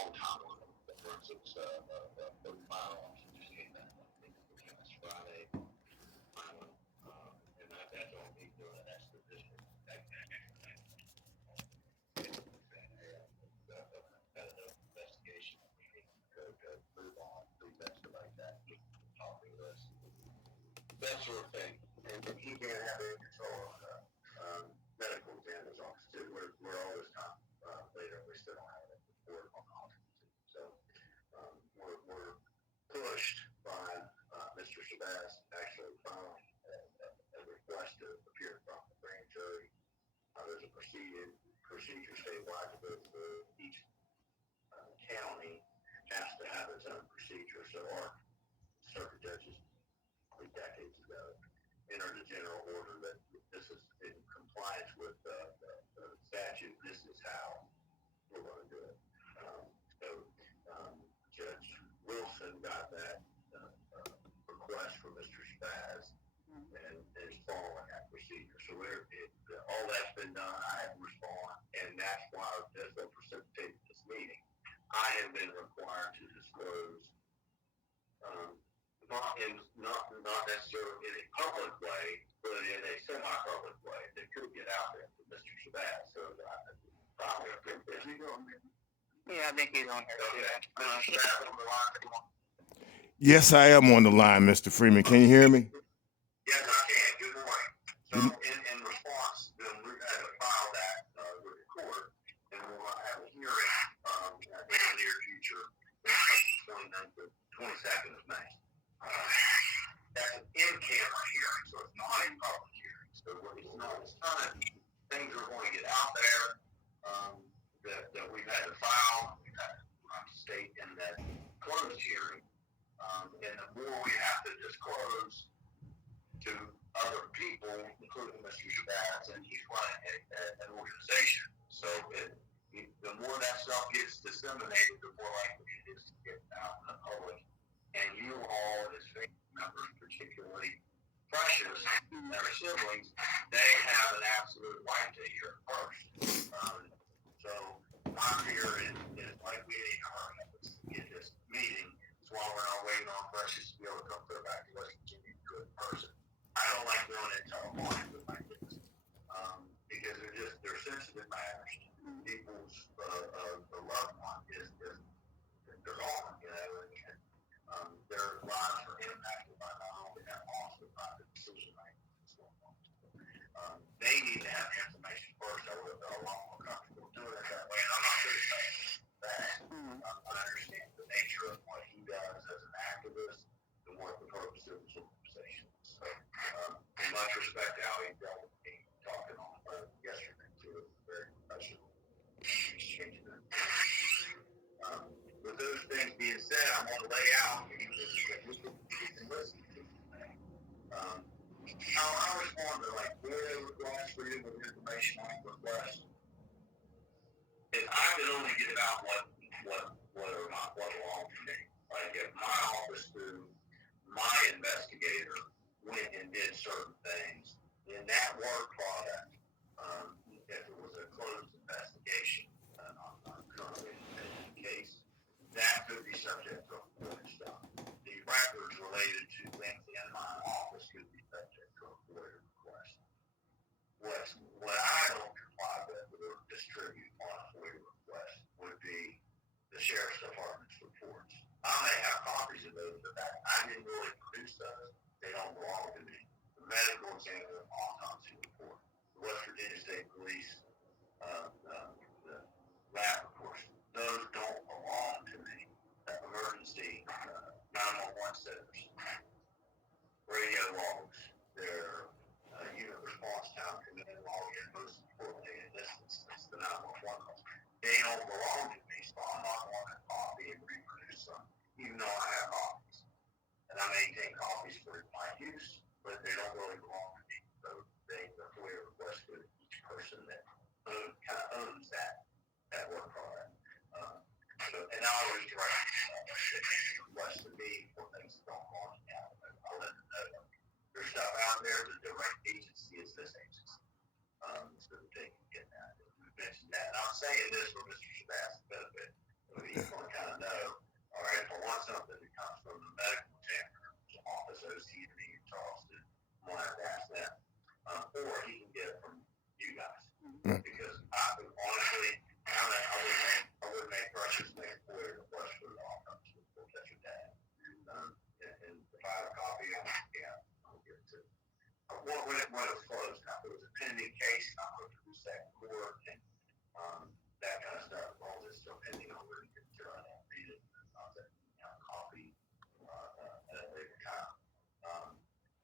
long time ago. For instance, the firearms just came back. I think it was last Friday. Finally, and that's all he's doing. That's the district. Had an investigation. Go move on, do that stuff like that. Talking to us, that sort of thing. And he can't have any control on medical exam results too. We're all this time later. We still don't have it report on occupancy. So we're pushed by Mr. Shabazz actually filing a request to appear in front of the grand jury. There's a procedure statewide to go through. Each county has to have its own procedure. So our circuit judges, decades ago, entered a general order that this is in compliance with the statute. This is how we're going to do it. Judge Wilson got that request from Mr. Shabazz and is following that procedure. So all that's been done. I have to respond, and that's why that's what precipitated this meeting. I have been required to disclose, not necessarily in a public way, but in a semi-public way that could get out there to Mr. Shabazz. So is he on there? Yeah, I think he's on here. Okay. Shabazz on the line. Yes, I am on the line, Mr. Freeman. Can you hear me? Yes, I can. Good morning. So in response, we're going to file that with the court, and we'll have a hearing in the near future, 22nd of May. That's an in-camera hearing, so it's not a public hearing. So it's not this time. Things are going to get out there that we've had to file. We've had to state in that closed hearing. And the more we have to disclose to other people, including Mr. Shabazz, and he's running an organization. So the more that stuff gets disseminated, the more likely it is to get out in the public. And you all, as family members, particularly precious, and our siblings, they have an absolute right to hear it first. So my fear is like we need to hurry up and get this meeting. That's why we're not waiting on Precious to be able to come clear back to us and continue to do it in person. I don't like doing it telephonic like this because they're sensitive matters. People's loved one is they're gone, and their lives are impacted by not only that loss but by the decision making that's going on. They need to have the information first. I would have felt a lot more comfortable doing it that way. And I'm not criticizing that. I understand the nature of what he does as an activist and what the purpose of his organization is. So, in much respect to how he dealt with me talking on the phone yesterday, too, it was very professional exchange. With those things being said, I want to lay out and listen to today. I'll respond to where they request for you with information I request. If I could only get about what belongs to me. Like if my office through my investigator went and did certain things, then that work product, if it was a closed investigation, I'm currently in the case, that could be subject to a FOIA stuff. The records related to things in my office could be subject to a FOIA request. What I don't comply with or distribute on a FOIA request would be the Sheriff's Department's reports. I may have copies of those, but I didn't really produce those. They don't belong to me. The medical examiner autopsy report, the West Virginia State Police, the lab reports, those don't belong to me. Emergency 911 centers, radio logs, their unit response time, command log, and most importantly in this instance, the 911 calls. They don't belong to me, so I'm not going to copy and reproduce them, even though I have copies. And I maintain copies for my use, but they don't really belong to me. So the FOIA request to each person that kind of owns that work product. And I always direct requests to me for things that don't belong to me. I'll let them know. There's stuff out there that the right agency is this agency. So that they can get that. We mentioned that. And I'm saying this for Mr. Shabazz's benefit. He's when it was closed. Now, if it was a pending case, and I'm going to produce that in court and that kind of stuff. All this still pending over to read it, copy at a later time.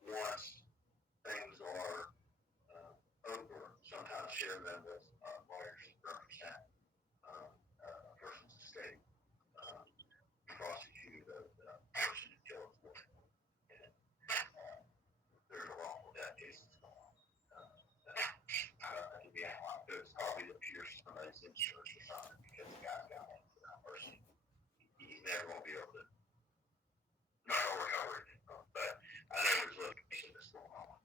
Once things are over, sometimes share them with lawyers who represent a person's estate, prosecute the person who killed them. And there's a wrongful death cases going on. I can be analyzed. It's probably appears somebody's insurance or something because the guy's got one for that person. He's never going to be able to not recover it. But I know there's litigation that's going on.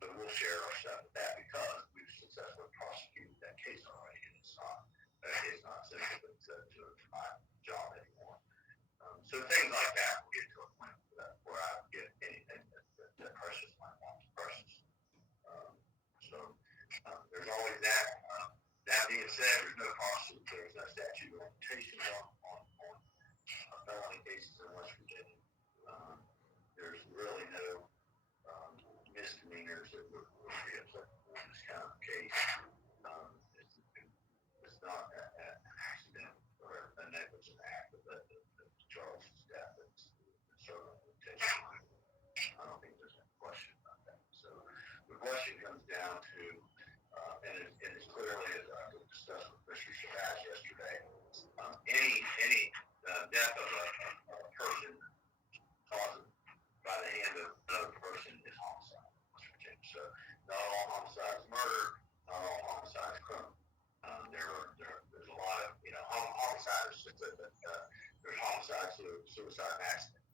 So we'll share our stuff with that because we've successfully prosecuted that case already, and it's not sensitive to my job anymore. So things like that will get to a point where I get anything that precious might want to precious. There's always that. That being said, there's no statute of limitations on felony cases in West Virginia. There's really no misdemeanors that would be applicable in this kind of case. It's not an accident or a negligent act that led to Charles' death. It's certainly a limitation. I don't think there's any question about that. So the question comes down to, and it's clearly, as I discussed with Mr. Shabazz yesterday, any death of a person caused by the hand of another person is homicide in West Virginia. So not all homicide is murder, not all homicide is criminal. There's a lot of, homicide is just there's homicide, suicide, and accident.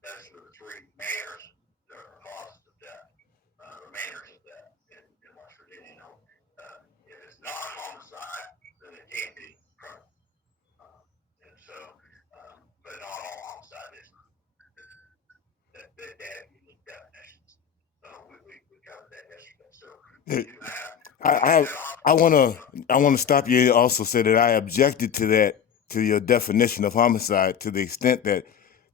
That's the three manners that are causes of death, or manners of death in West Virginia. If it's not homicide, then it can't be criminal. And so, but not all homicide is criminal. They have unique definitions. We covered that yesterday. So I want to stop you and also say that I objected to your definition of homicide to the extent that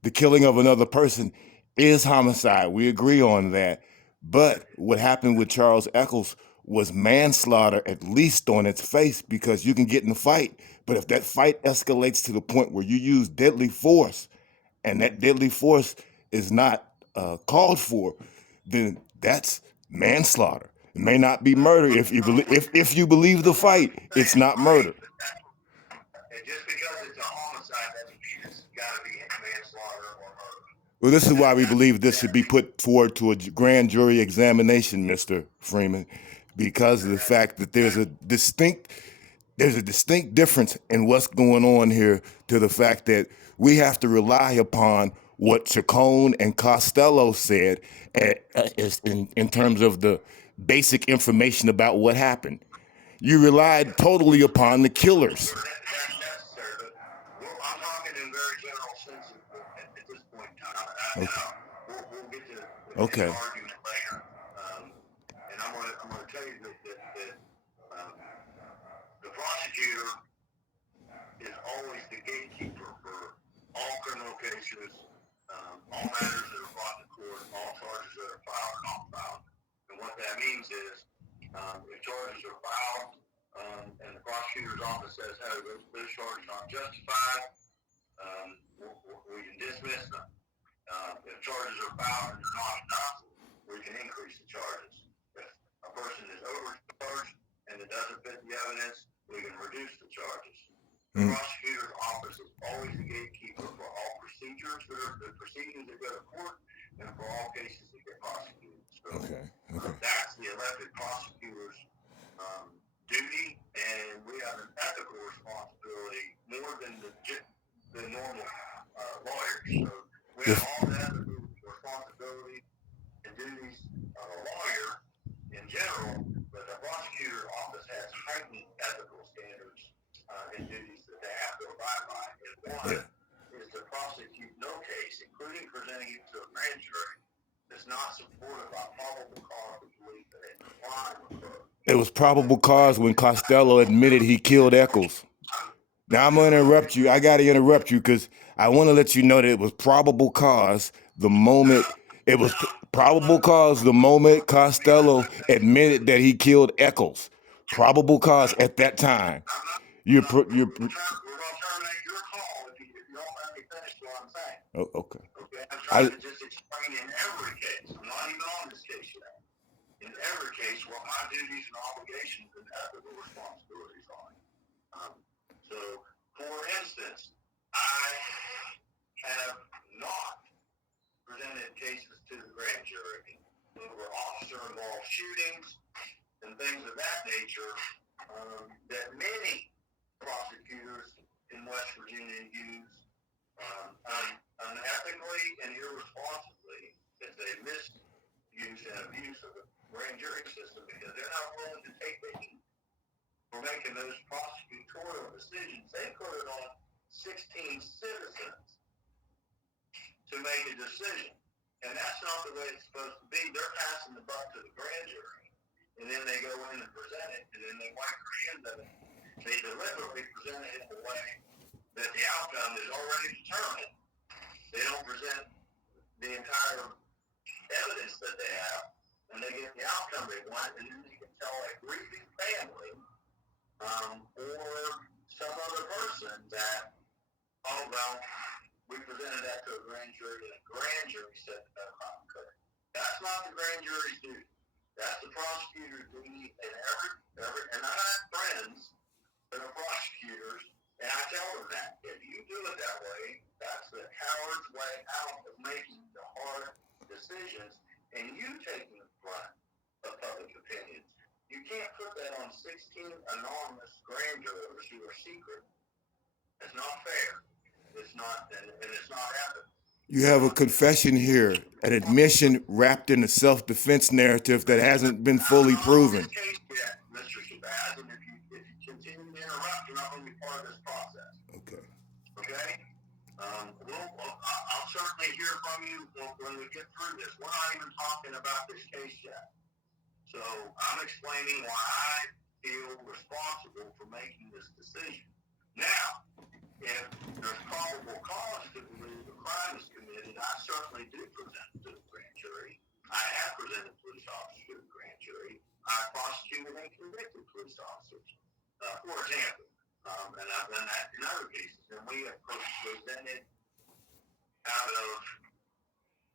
the killing of another person is homicide. We agree on that. But what happened with Charles Echols was manslaughter, at least on its face, because you can get in a fight. But if that fight escalates to the point where you use deadly force, and that deadly force is not called for, then that's manslaughter. It may not be murder. If you believe the fight, it's not murder. And just because it's a homicide doesn't mean it's got to be manslaughter or murder. Well, this is why we believe this should be put forward to a grand jury examination, Mr. Freeman, because of the fact that there's a distinct difference in what's going on here to the fact that we have to rely upon what Chacon and Costello said in terms of the basic information about what happened. You relied totally upon the killers. That's necessary, but I'm talking in very general sense at this point in time. We'll get to the argument later. And I'm going to tell you that the prosecutor is always the gatekeeper for all criminal cases, all matters that are brought to court, all charges that are filed or not filed. And what that means is, if charges are filed and the prosecutor's office says, hey, those charges aren't justified, we can dismiss them. If charges are filed and they're not enough, we can increase the charges. If a person is overcharged and it doesn't fit the evidence, we can reduce the charges. The prosecutor's office is always the gatekeeper for all procedures that go to court and for all cases that get prosecuted. So that's the elected prosecutor's duty, and we have an ethical responsibility more than the normal lawyers. So we have all the ethical responsibility and duties of a lawyer in general, but the prosecutor's office has heightened ethical standards and duties that they have to abide by. And one is to prosecute no case, including presenting it to a grand jury, that's not supported by probable cause to believe that a crime occurred. It was probable cause when Costello admitted he killed Echols. Now I'm going to interrupt you. I got to interrupt you because I want to let you know that it was probable cause the moment it was probable cause, the moment Costello admitted that he killed Echols. Probable cause at that time. We're going to terminate your call if you don't let me finish what I'm saying. Oh, okay. Okay, I'm trying to just explain in every case. I'm not even on this case yet. In every case, what my duties and obligations and ethical responsibilities are. So, for instance, I have not presented cases to the grand jury over officer-involved shootings and things of that nature that many prosecutors in West Virginia use unethically and irresponsibly as they misuse and abuse of the grand jury system because they're not willing to take the heat for making those prosecutorial decisions. They put it on 16 citizens to make a decision. And that's not the way it's supposed to be. They're passing the buck to the grand jury, and then they go in and present it, and then they wipe their hands of it. They deliberately present it in a way that the outcome is already determined. They don't present the entire evidence that they have, and they get the outcome they want, and then they can tell a grieving family or some other person that, oh, well, we presented that to a grand jury, and the grand jury said that that crime occurred. That's not the grand jury's duty. That's the prosecutor's duty, and and I have friends that are prosecutors, and I tell them that if you do it that way, that's the coward's way out of making the hard decisions, and you taking the brunt of public opinion. You can't put that on 16 anonymous grand jurors who are secret. It's not fair. It's not, and it's not ethical. You have a confession here, an admission wrapped in a self-defense narrative that hasn't been fully proven. I'm not on this case yet, Mr. Shabazz, and if you continue to interrupt, you're not going to be part of this process. Okay. Okay? I'll certainly hear from you when we get through this. We're not even talking about this case yet. So I'm explaining why I feel responsible for making this decision. Now, if there's probable cause to believe a crime is committed, I certainly do present it to the grand jury. I have presented police officers to the grand jury. I prosecuted and convicted police officers, for example. And I've done that in other cases. And we have presented out of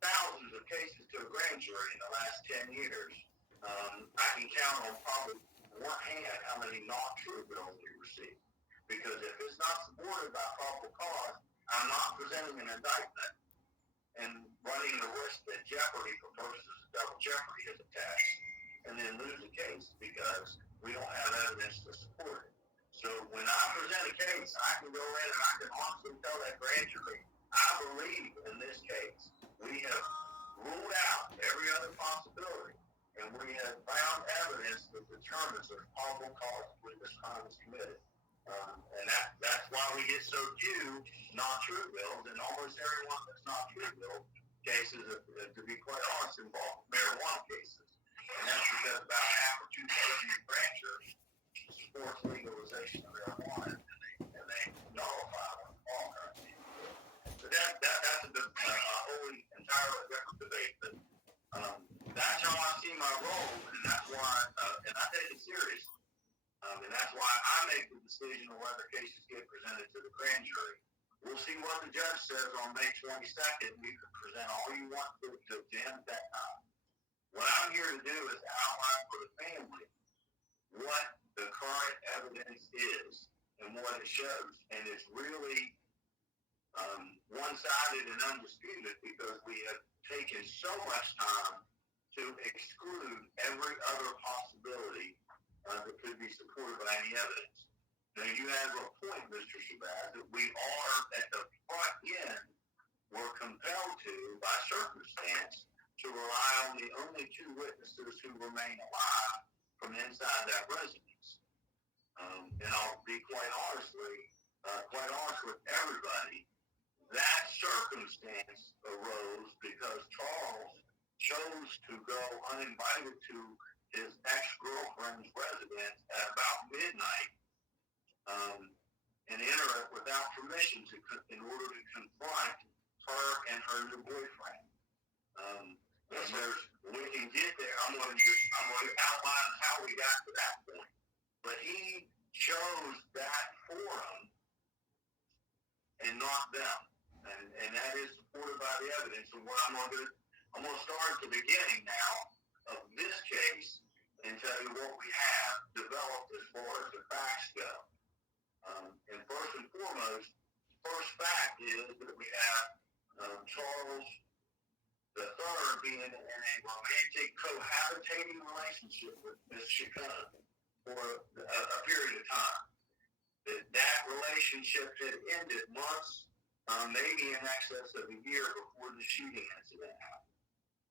thousands of cases to a grand jury in the last 10 years. I can count on probably one hand how many not true bills we received. Because if it's not supported by probable cause, I'm not presenting an indictment and running the risk that jeopardy for purposes of double jeopardy is attached and then lose the case because we don't have evidence to support it. So when I present a case, I can go in and I can honestly tell that grand jury, I believe in this case we have ruled out every other possibility and we have found evidence that determines there's probable cause when this crime is committed. And that's why we get so few not true bills, and almost every one that's not true bill cases, to be quite honest, involve marijuana cases. And that's because about half or two-thirds of the grand jury supports legalization of marijuana, and they nullify all kinds of people. So that's a whole entirely different debate. But that's how I see my role, and that's why, and I take it seriously. And that's why I make the decision of whether cases get presented to the grand jury. We'll see what the judge says on May 22nd. You can present all you want to him at that time. What I'm here to do is outline for the family what the current evidence is and what it shows. And it's really one-sided and undisputed because we have taken so much time to exclude every other possibility that could be supported by any evidence. Now, you have a point, Mr. Shabazz, that we are at the front end, we're compelled to, by circumstance, to rely on the only two witnesses who remain alive from inside that residence. And I'll be quite honest with everybody, that circumstance arose because Charles chose to go uninvited to his ex-girlfriend's residence at about midnight and enter it without permission in order to confront her and her new boyfriend. When we can get there, I'm going to outline how we got to that point. But he chose that forum and not them, and that is supported by the evidence. And what I'm going to start at the beginning now of this case and tell you what we have developed as far as the facts go. And first and foremost, first fact is that we have Charles III being in a romantic cohabitating relationship with Miss Chacon for a period of time. That relationship had ended months, maybe in excess of a year before the shooting incident happened.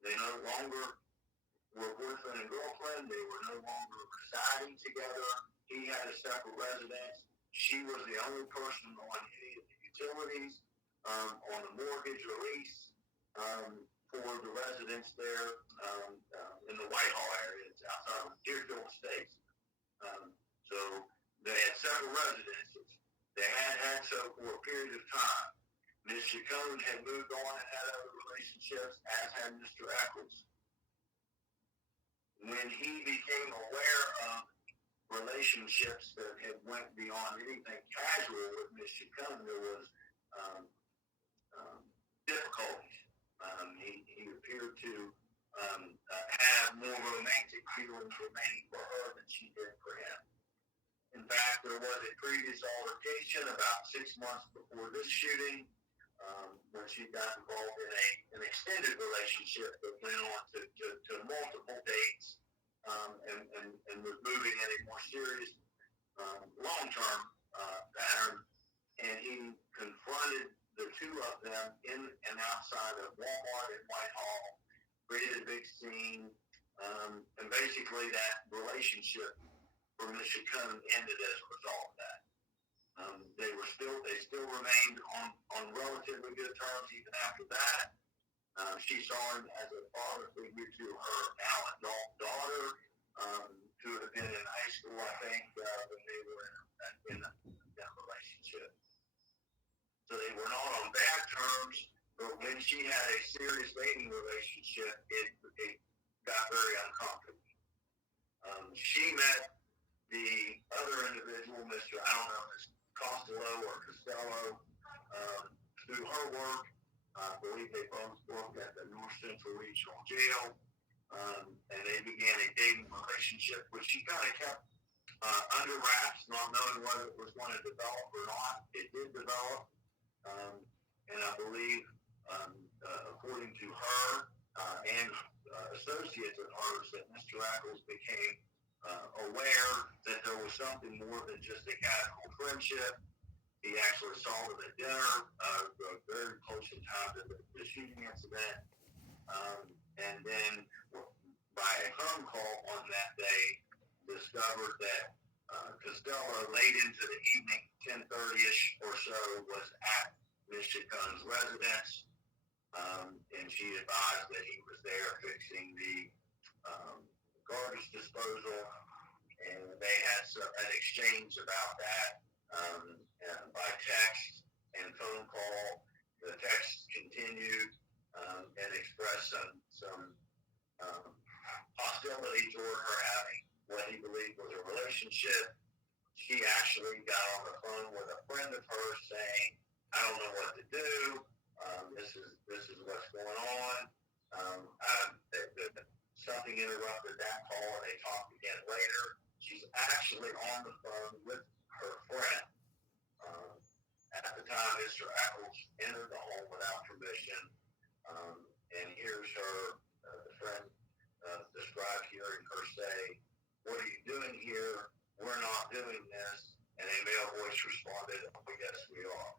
They no longer were boyfriend and girlfriend. They were no longer residing together. He had a separate residence. She was the only person on any of the utilities, on the mortgage or lease for the residence there in the Whitehall area. It's outside of Deerfield Estates. So they had several residences. They had so for a period of time. Ms. Chacon had moved on and had other relationships, as had Mr. Echols. When he became aware of relationships that had went beyond anything casual with Ms. Chacon, there was difficulties. He appeared to have more romantic feelings remaining for her than she did for him. In fact, there was a previous altercation about 6 months before this shooting, when she got involved in an extended relationship that went on to multiple dates, and was moving in a more serious long-term pattern. And he confronted the two of them in and outside of Walmart in Whitehall, created a big scene, and basically that relationship for Ms. Chacon ended as a result of that. They still remained on relatively good terms even after that. She saw him as a father figure to her now adult daughter, who had been in high school, I think, when they were in that relationship. So they were not on bad terms, but when she had a serious dating relationship, it got very uncomfortable. She met the other individual, Mr. I don't know, Costello or Costello, through her work. I believe they both worked at the North Central Regional Jail, and they began a dating relationship, which she kind of kept under wraps, not knowing whether it was going to develop or not. It did develop, and I believe, according to her and associates of hers, that Mr. Echols became aware that there was something more than just a casual friendship. He actually saw them at dinner, very close in time to the shooting incident, and then by a phone call on that day, discovered that Costello, late into the evening, 10:30ish or so, was at Ms. Chacon's residence, and she advised that he was there fixing the garbage disposal, and they had an exchange about that by text and phone call. The text continued and expressed some hostility toward her having what he believed was a relationship. She actually got on the phone with a friend of hers saying, "I don't know what to do. This is what's going on." Something interrupted that call, and they talked again later. She's actually on the phone with her friend. At the time, Mr. Echols entered the home without permission, and here's her, the friend described hearing her say, "What are you doing here? We're not doing this." And a male voice responded, "Oh, yes, we are."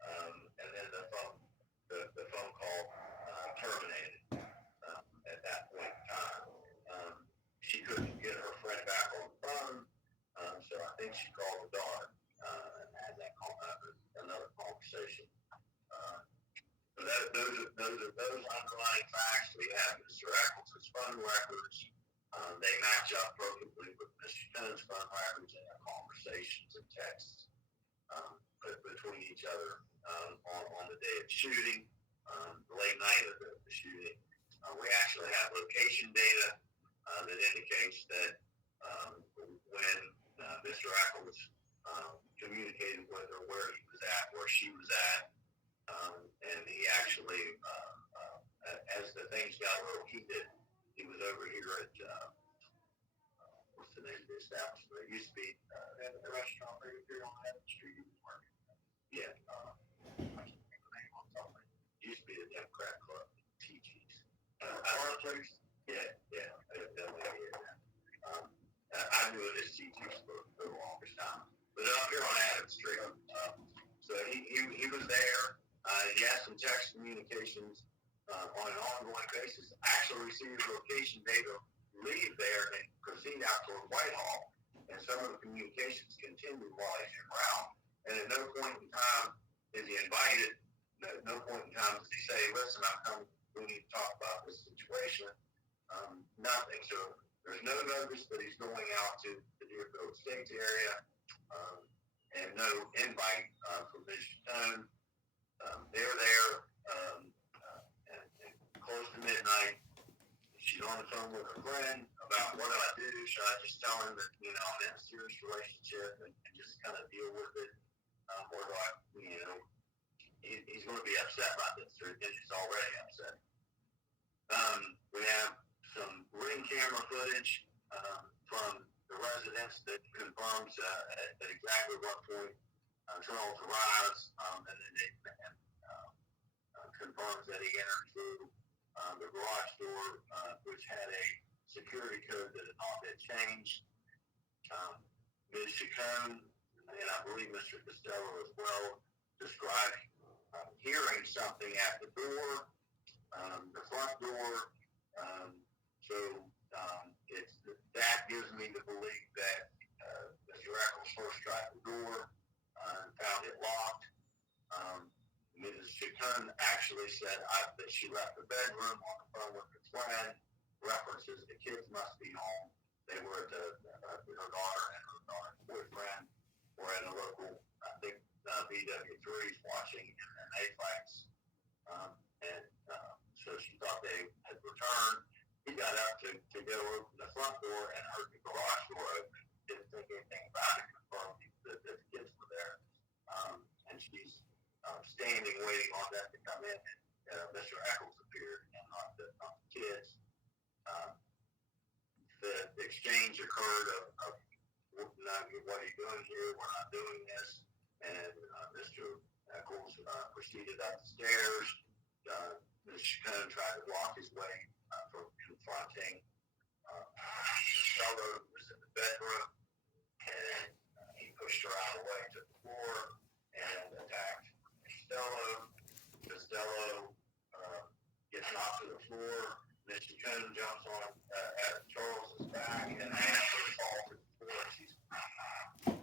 And then the phone call terminated at that point in time. She couldn't get her friend back on the phone, so I think she called the daughter and had another conversation. So those underlying facts. We have Mr. Echols' phone records. They match up perfectly with Mr. Chacon's phone records and their conversations and texts between each other on the day of the shooting, the late night of the shooting. We actually have location data that indicates that when Mr. Echols communicated with her where he was at, where she was at, and he actually, as the things got a little heated, he was over here at what's the name of the establishment? It used to be the restaurant right here on that street. He was working. Yeah. I can't think of the name on top of it. It used to be the Democrat Club, TG's. Our place? Yeah. I knew it as TG's for the longest time. But up here on Adams Street. So he was there. He had some text communications on an ongoing basis. Actually received location data, leave there and proceed out toward Whitehall. And some of the communications continued while he's en route. And at no point in time is he invited. No point in time does he say, listen, I'm coming. We need to talk about this situation. Nothing. So there's no notice that he's going out to the Deerfield Estates area, and no invite from Ms. Stone. They're there, and close to midnight. She's on the phone with her friend about what do I do? Should I just tell him that, I'm in a serious relationship and just kind of deal with it? Or do I, he's going to be upset about this, or he's already upset. We have some ring camera footage from the residence that confirms at exactly what point Charles arrives, and then it confirms that he entered through the garage door, which had a security code that had not been changed. Ms. Chacon, and I believe Mr. Costello as well, described hearing something at the door, the front door. That gives me the belief that Mr. Echols first tried the door and found it locked. Mrs. Chacon actually said that she left the bedroom on the phone with her friend, references the kids must be home. They were at her daughter and her daughter's boyfriend were at a local, I think, BW3's watching MMA fights. So she thought they had returned. He got up to go open the front door and heard the garage door open. Didn't think anything about it, confirmed that the kids were there. And she's standing waiting on them to come in. And Mr. Echols appeared, and not the kids. The exchange occurred of what are you doing here? We're not doing this. And Mr. Echols proceeded up the stairs. Ms. Chacon tried to block his way from confronting Costello, who was in the bedroom, and he pushed her out of the way to the floor and attacked Costello. Costello gets knocked to the floor. Ms. Chacon jumps on Charles's back and has her fall to the floor.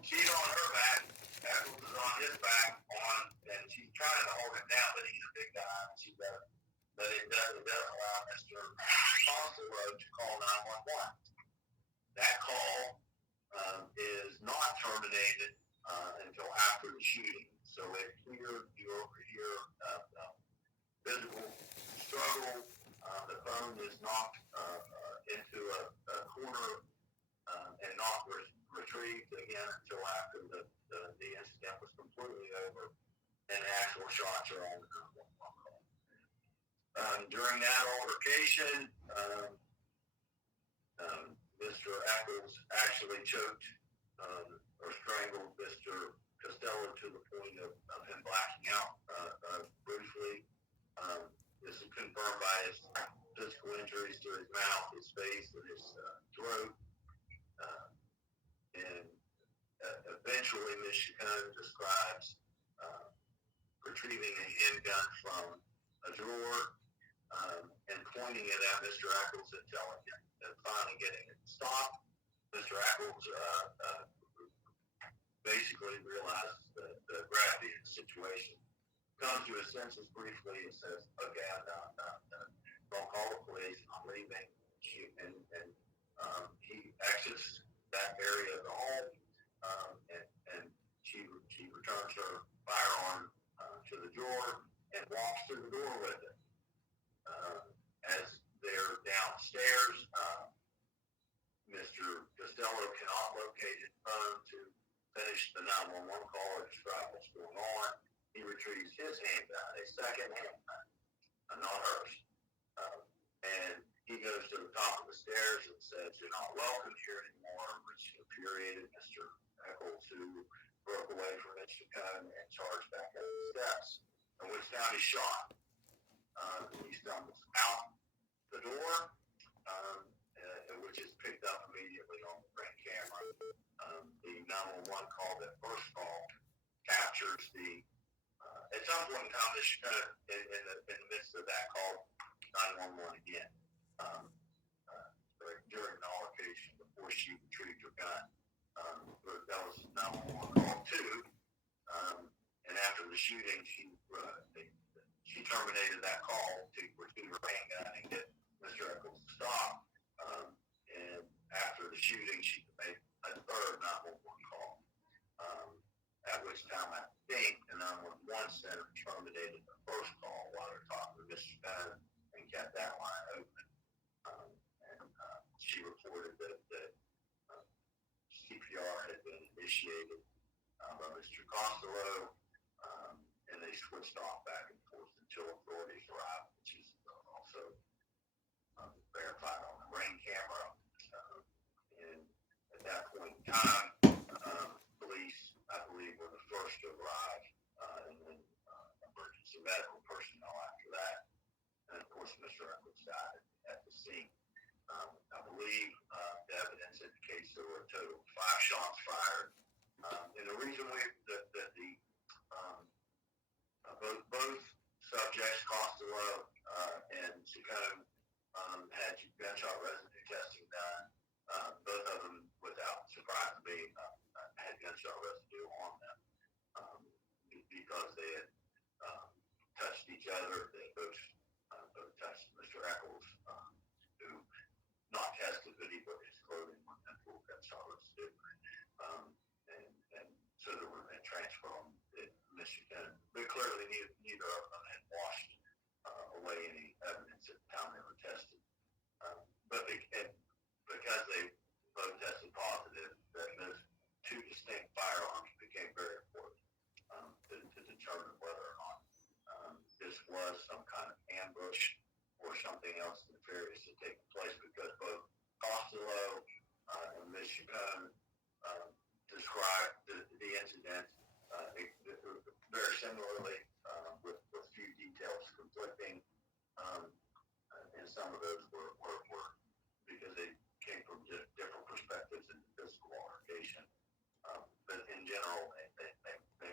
She's on her back. Echols is on his back, and she's trying to hold him down, but he's a big guy, and she doesn't. But it doesn't allow Mr. Costello to call 911. That call is not terminated until after the shooting. So if you overhear physical struggle, the phone is knocked into a corner and not retrieved again until after the incident was completely over and actual shots are on the 911 call. During that altercation, Mr. Echols actually choked or strangled Mr. Costello to the point of him blacking out briefly. This is confirmed by his physical injuries to his mouth, his face, and his throat. And eventually, Ms. Chacon describes retrieving a handgun from a drawer and pointing it at Mr. Echols and telling him, and finally getting it stopped. Mr. Echols basically realizes the gravity of the situation, comes to his senses briefly and says, okay, I'm done. Don't call the police, I'm leaving. And he exits that area of the home, and she returns her firearm to the drawer and walks to the door with it. As cannot locate his phone to finish the 911 call or describe what's going on. He retrieves his handgun, a second handgun, not hers. And he goes to the top of the stairs and says, "You're not welcome here anymore," which infuriated Mr. Echols, who broke away from Mr. Cohn and charged back up the steps, at which time he shot. He stumbles out the door, which is picked up immediately on the ring camera. The 911 call, that first call, captures the, at some point in time, Mr. Cohn, in the midst of that call, 911 again, during the altercation before she retrieved her gun. That was 911 call 2. And after the shooting, she terminated that call to retrieve her handgun and get Mr. Echols to stop. And after the shooting, she made a third 911 call. At which time I think the 911 center terminated the first call while they're talking to Mr. Cohn and kept that line open. She reported that CPR had been initiated by Mr. Costello, and they switched off back and forth until authorities arrived, which is also verified on the ring camera. And at that point in time, police, I believe, were the first to arrive, and then emergency medical personnel after that. And of course, Mr. Echols died at the scene. I believe the evidence indicates there were a total of 5 shots fired. And the reason both subjects, Costello and Chacon, had gunshot residue testing done. Both of them, without surprise to me, had gunshot residue on them because they had touched each other. They both touched Mr. Echols, who not tested, but he put his clothing on that full gunshot residue. And so there were a transfer on Michigan, but clearly neither of them had washed away any evidence at the time they were tested. But because they both tested positive, that those 2 distinct firearms became very important to determine whether or not this was some kind of ambush or something else nefarious had taken place, because both Costello and Ms. Chacon described the incident very similarly, with few details conflicting, and some of those were because they came from different perspectives in the physical altercation. But in general, they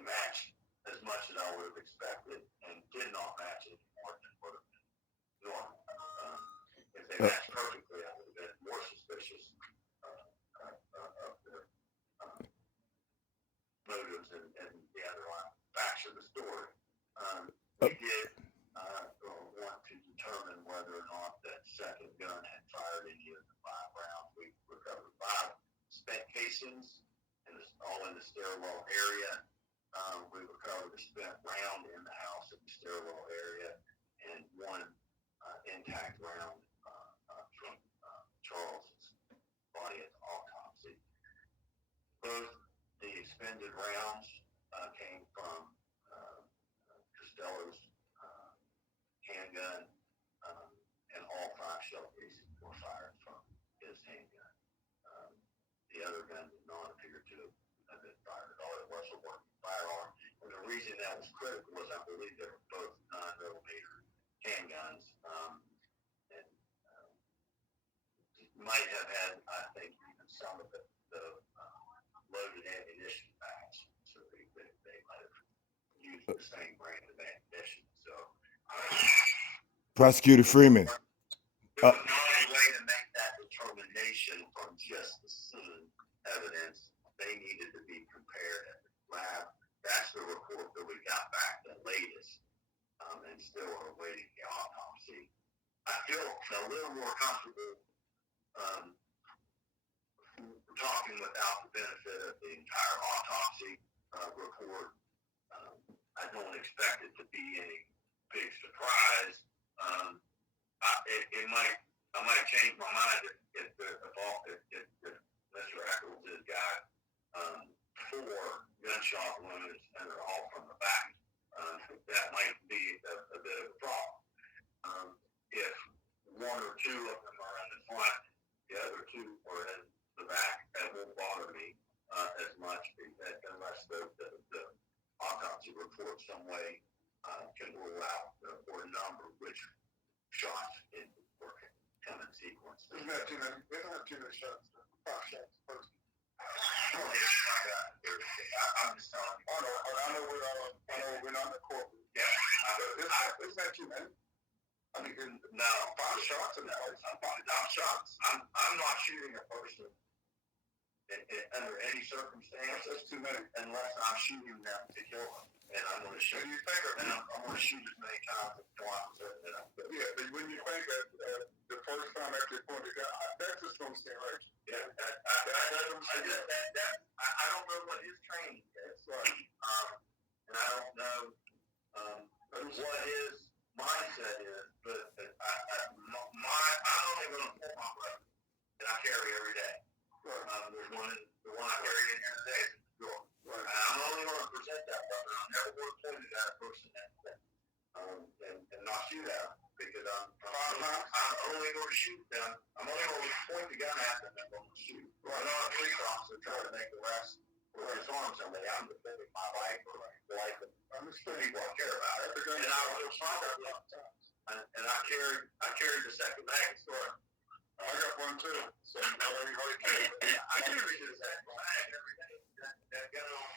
matched as much as I would have expected, and did not match any more than would have been normal. If they matched perfectly, I would have been more suspicious of their motives and the underlying facts of the story. We did want to determine whether or not that second gun had fired any of the 5 rounds. We recovered 5 spent casings, all in the stairwell area. We recovered a spent round in the house in the stairwell area, and 1 intact round from Charles's body at the autopsy. Both the expended rounds came from Costello's handgun, and all 5 shell casings were fired from his handgun. The other gun did not appear to have been fired at all. It was a working firearm. And the reason that was critical was I believe they were both 9mm handguns, and might have had, I think, even some of the loaded ammunition packs. So they might have used the same brand of ammunition. So Prosecutor Freeman. there was not a way to make that determination from just the scene evidence. They needed to be compared at the lab. That's the report that we got back, the latest, and still are awaiting the autopsy. I feel a little more comfortable talking without the benefit of the entire autopsy report. I don't expect it to be any big surprise. I might change my mind if Mr. Echols gunshot wounds and they're all from the back. That might be a bit of a problem. If one or two of them are in the front, the other two are in the back, that won't bother me as much unless the autopsy report some way can rule out or number which shots come in sequence. Isn't that too many? We don't have too many shots. 5 shots first. I'm just telling you. I know we're not in the courtroom. Yeah. Isn't that too many? I mean, no, 5 shots in that. I'm 5 shots. I'm not shooting a person under any circumstance. That's too many. Unless I'm shooting them to kill them. And I'm going to shoot. And you think of them, I'm going to shoot as many times as possible. Yeah, but when you think that the first time after you point the gun, that's just going to stay right. Yeah, I don't know what his training is. Right. And I don't know what his mindset is, but I'm only going to pull my weapon that I carry every day. Right. There's the one I carried in here today. Right. I'm only going to present that weapon. I'm never going to point it at a person and not shoot at them because I'm only going to shoot them. I'm only going to point the gun at them and I'm going to shoot. Right. I'm not a police officer trying to make the rest or disarm somebody. I'm defending my life or the life of people I care about. And I was probably and I carried the second mag. I got one too. So I carry the second mag every day. That gun on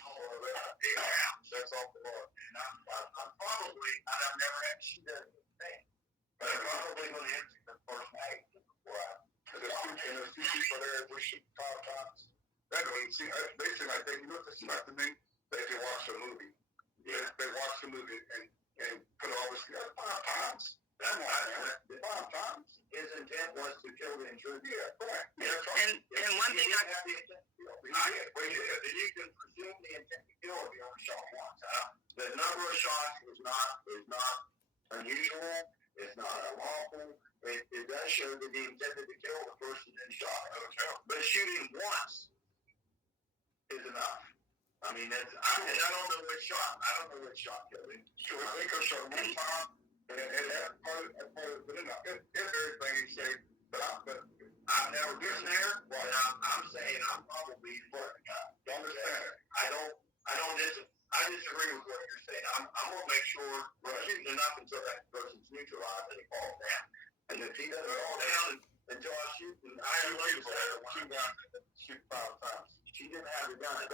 that's off the bar. And I'm probably, I've never had to shoot that thing, but I'm probably going to empty the first mag before there's 2 people there, we shoot 5 times. That means, they seem like you know what this is like to me? They watch a movie. Yeah. They watch the movie and put all this together 5 times. That's why 5 times. His intent was to kill the intruder. Yeah, correct. And one thing I have the intent to kill. You can presume the intent to kill if you only shot once. The number of shots is not unusual. It's not unlawful. It does show that he intended to kill the person in shot. But shooting once is enough. I mean, I don't know which shot. I don't know which shot killed him. So I think I shot one time. And that's part of it. Enough. It's everything he said, but I've never been there. But I'm saying I'm probably for the guy. You understand? I disagree with what you're saying. I'm gonna make sure we're shooting enough until that person's neutralized and he falls down. And if he doesn't fall down until I shoot, and I am going to shoot 5 times. She didn't have the gun.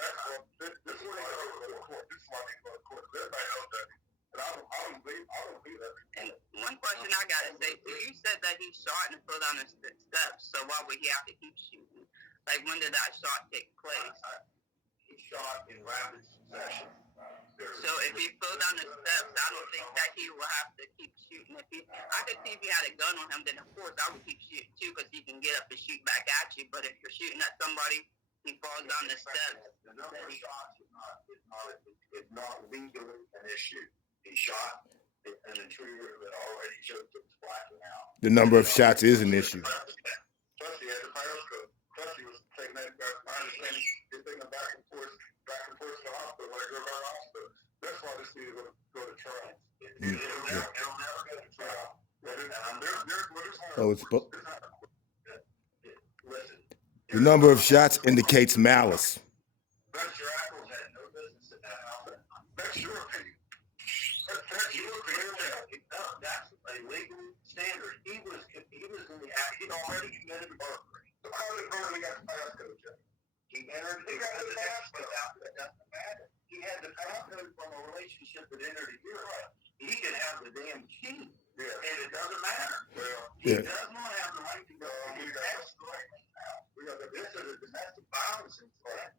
This is why they go to court. This is why they go to court. Everybody knows that. But I don't believe that. And one question I gotta say, so you said that he shot and fell down the steps, so why would he have to keep shooting? Like, when did that shot take place? He shot in rapid succession. So if he fell down the steps, I don't think that he will have to keep shooting. I could see if he had a gun on him, then of course I would keep shooting too, because he can get up and shoot back at you. But if you're shooting at somebody, he falls down the steps. The number of shots is not legally an issue. He shot an intruder that already showed him splashing out. The number of shots is an issue. Plus, he had the periscope. Plus, he was taking that, my understanding, he's taking them back and forth to the hospital, when they go to the hospital. That's why this needs to go to trial. It'll never go to trial. Listen. The number of shots indicates malice. Dr. Echols had no business in that house. That's your opinion. That's your opinion. That's a legal standard. He was in the act. He'd already committed burglary. So how did burglary got the passcode, Jeff? He got the passcode out. That doesn't matter. He had the passcode from a relationship that entered a year. Right. He can have the damn key. Yeah. And it doesn't matter. Well, he does not have the right to go. That's correct. This is a domestic violence incident.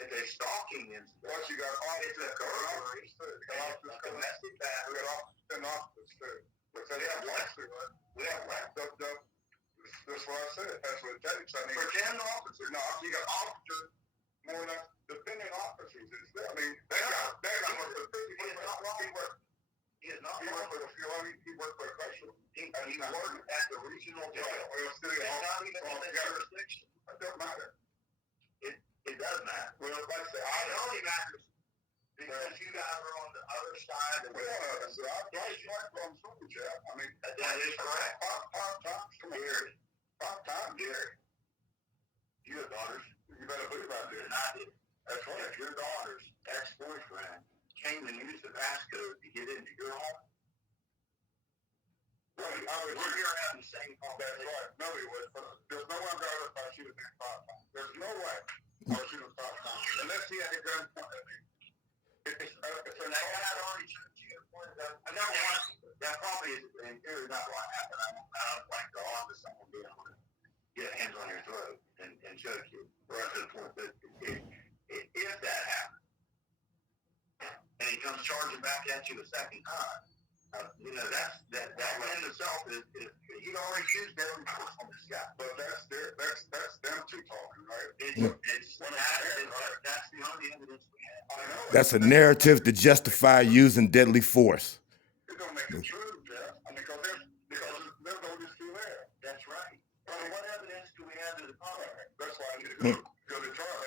It's a stalking incident. Plus, you got it's a burglary. Domestic battery. We got officers and officers too. We have left. That's what I said. That's what it takes. I mean, pretend officers. No, you got officers more than defending officers. I mean, that guy worked for 50 years. He is not working for the fuel. He worked for a correctional. He worked at the regional jail. It's not even in the jurisdiction. It doesn't matter. It does matter. Well, like I say, it only matters Because you guys are on the other side of the so I play short from Super Jeff. I mean, that is correct. Come here. Pop-time, Gary. You have daughters. You better believe I did. And I did. That's right. If your daughter's ex-boyfriend came and used the passcode to get into your home, right, we're here having the same conversation. That's right. No, he would. There's no way I'm going to let shoot at that 5 times. There's no way I'll shoot him 5 times. Unless he had a gun pointed at me. So now I had already shot you. I never want that probably is in theory not what happened. I don't like the odds of someone being able to get hands on your throat and choke you. Right to the point that if that happened, and he comes charging back at you a second time, that in itself is he'd already used deadly force on this guy. But that's them two talking, right? That's the only evidence we have. I know. That's a narrative to justify using deadly force. It don't make it true, Jeff. I mean, because there's no dispute there. That's right. So what evidence do we have to the contrary? That's why I need to go to trial.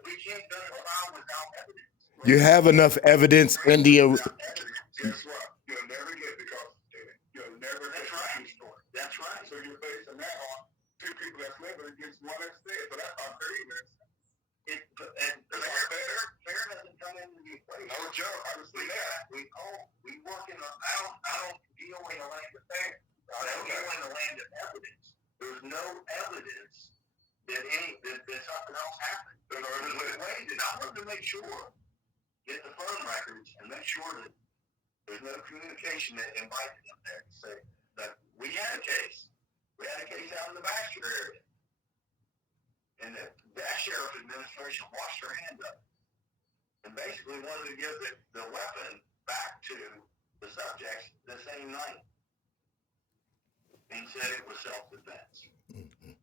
We can't go to trial without evidence. You have enough evidence in the. Guess what? You'll never get because you'll never get a story. That's right. So you're basing that on 2 people that's living against one that's dead. So that's not fair either. Fair doesn't come into the equation. No joke. I was saying that. We work in I don't deal in the land of fair. I don't deal in the land of evidence. There's no evidence that something else happened. There's no way that I want to make sure, get the phone records and make sure that there's no communication that invited them there to say that we had a case. We had a case out in the Baxter area. And that sheriff administration washed their hand up and basically wanted to give the weapon back to the subjects the same night and said it was self-defense. Mm-hmm.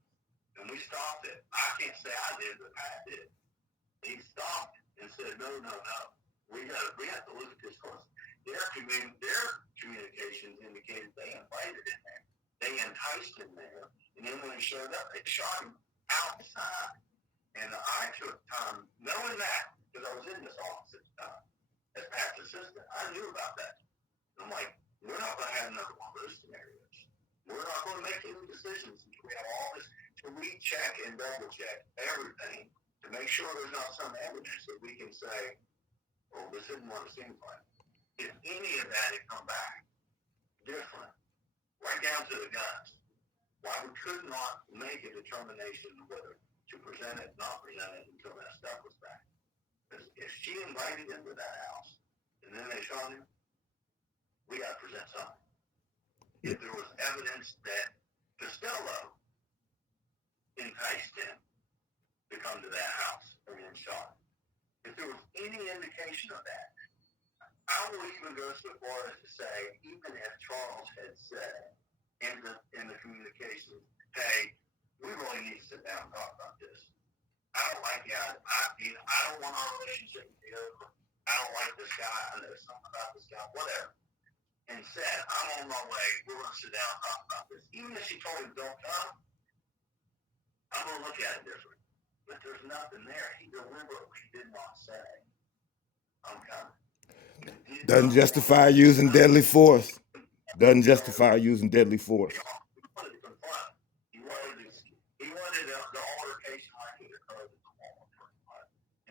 And we stopped it. I can't say I did, but Pat did. He stopped and said, no. We have to look at this close. Their communications indicated they invited him there. They enticed him there. And then when he showed up, they shot him outside. And I took time, knowing that, because I was in this office at the time, as Pat's assistant, I knew about that. I'm like, we're not going to have another one of those scenarios. We're not going to make any decisions until we have all this to recheck and double check everything to make sure there's not some evidence that we can say, oh, this isn't what it seems like. If any of that had come back different, right down to the guns, why we could not make a determination whether to present it, not present it until that stuff was back. Because if she invited him to that house and then they shot him, we got to present something. If there was evidence that Costello enticed him to come to that house and then shot him, if there was any indication of that, I will even go so far as to say, even if Charles had said in the communication, hey, we really need to sit down and talk about this. I don't like that. I don't want our relationship to be over. I don't like this guy. I know something about this guy, whatever. And said, I'm on my way. We're going to sit down and talk about this. Even if she told him don't come, I'm going to look at it different. But there's nothing there. He deliberately did not say, I'm coming. Doesn't justify using deadly force. Doesn't justify using deadly force. He wanted to confront. He wanted the altercation like it occurred at the moment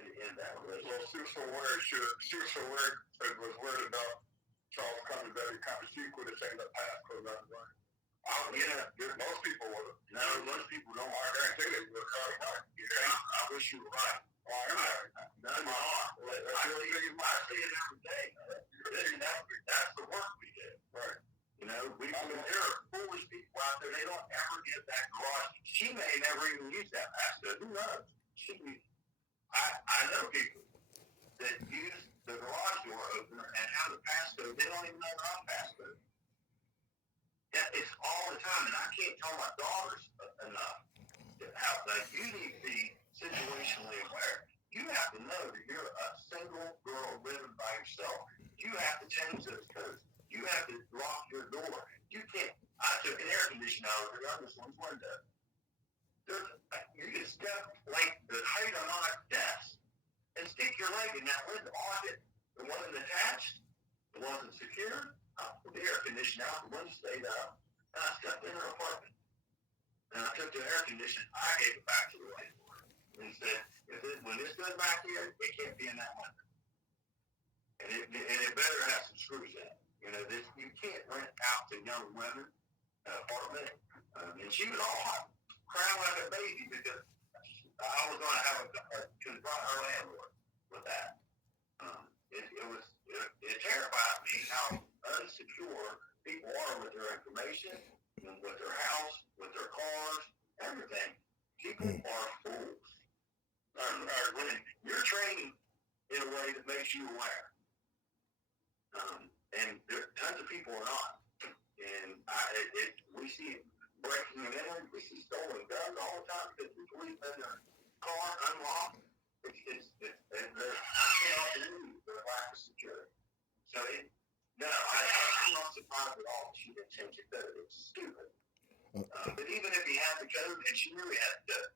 in that relationship. Well, she was so worried and was worried about Charles coming that he kind of she could have changed the passcode out of the right. Most people would have. No, most people don't. I guarantee they would have called it right. I wish you were right. Oh, I am right. No, you are. I see it every day. That's the work we did. Right. There are foolish people out there. They don't ever get that garage. She may never even use that passcode. Who knows? I know people that use the garage door opener and have the passcode. They don't even know their own passcode. It's all the time, and I can't tell my daughters enough how you need to be situationally aware. You have to know that you're a single girl living by yourself. You have to change those codes. You have to lock your door. You can't. I took an air conditioner out of the youngest one's window. You just step like the height of my desk and stick your leg in that window. All I did, It wasn't attached. It wasn't secure. I put the air conditioner out. The window stayed up. And I stepped in her apartment. And I took the air conditioner. I gave it back to the landlord. And he said, when this goes back here, it can't be in that window. And it better have some screws in it. You know, you can't rent out to young women an apartment. And she was all hot, crying like a baby because I was going to have a confront her landlord with that. It terrified me how unsecure people are with their information, with their house, with their cars, everything. People are fools. When you're trained in a way that makes you aware. And tons of people are not. And we see breaking and entering, we see stolen guns all the time because people leave in their car unlocked. There's the lack of security. So I'm not surprised at all that she didn't change it better. It's stupid. But even if he had the code and she knew he had the code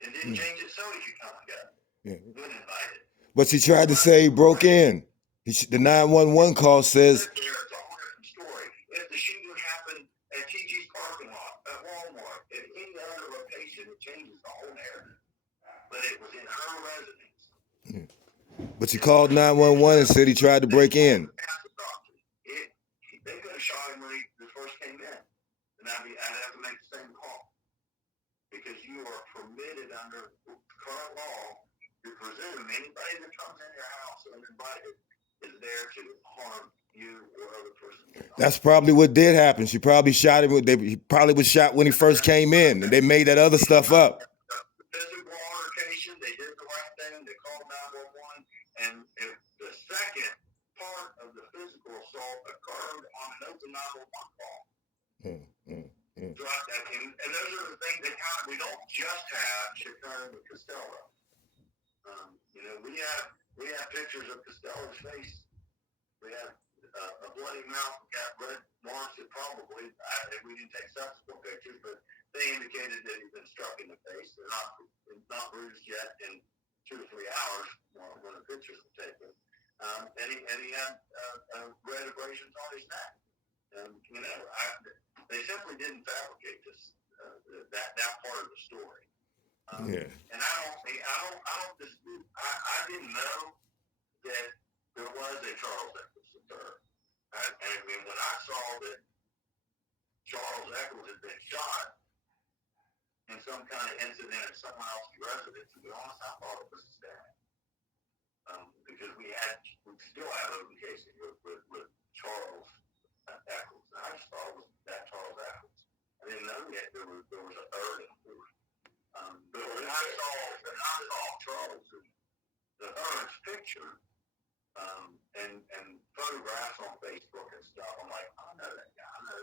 and didn't change it so he could come and go. Yeah. Wouldn't invite it. But she tried to say he broke in. The 911 call says. It's a whole different story. If the shooting happened at TG's parking lot, at Walmart, at any other location, it changes the whole narrative. But it was in her residence. Yeah. But she called 911 and said he tried to break in. They could have shot him when he first came in. And I'd have to make the same call. Because you are permitted under current law to presume anybody that comes in your house uninvited is there to harm you or other person. That's probably what did happen. She probably shot him. He probably was shot when he first came in, and they made that other stuff up. The physical altercation, they did the right thing. They called 911, and the second part of the physical assault occurred on an open 911 call. And those are the things that we don't just have Shakur and Costello. You know, we have pictures of Costello's face. We have a bloody mouth. We got red marks that probably, we didn't take subsequent pictures, but they indicated that he'd been struck in the face. They're not bruised yet in 2 or 3 hours when the pictures were taken. And he had red abrasions on his neck. You know, they simply didn't fabricate this that part of the story. And I don't dispute. I didn't know that there was a Charles Echols III. I mean, when I saw that Charles Echols had been shot in some kind of incident at someone else's residence, to be honest, I thought it was his dad. Because we still have open cases with Charles Echols. And I just thought it was that Charles Echols. I didn't know yet there was a third and a fourth. But when I saw Charles, the third's picture, and photographs on Facebook and stuff, I'm like, I know that guy. I know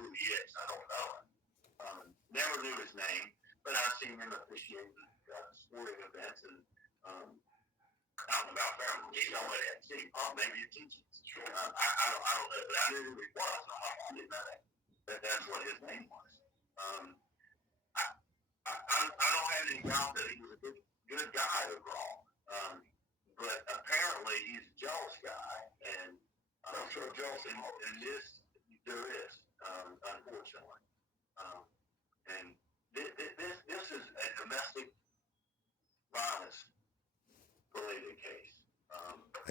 who he is. I don't know him. Never knew his name, but I've seen him officiating sporting events and out and about there. He's on at MC. Oh, maybe he teaches. I don't know, but I knew who he was. I didn't know that that's what his name was. I don't have any doubt that he was a good guy overall. But apparently he's a jealous guy, and I'm sure jealousy in this there is, unfortunately. And this is a domestic violence related case.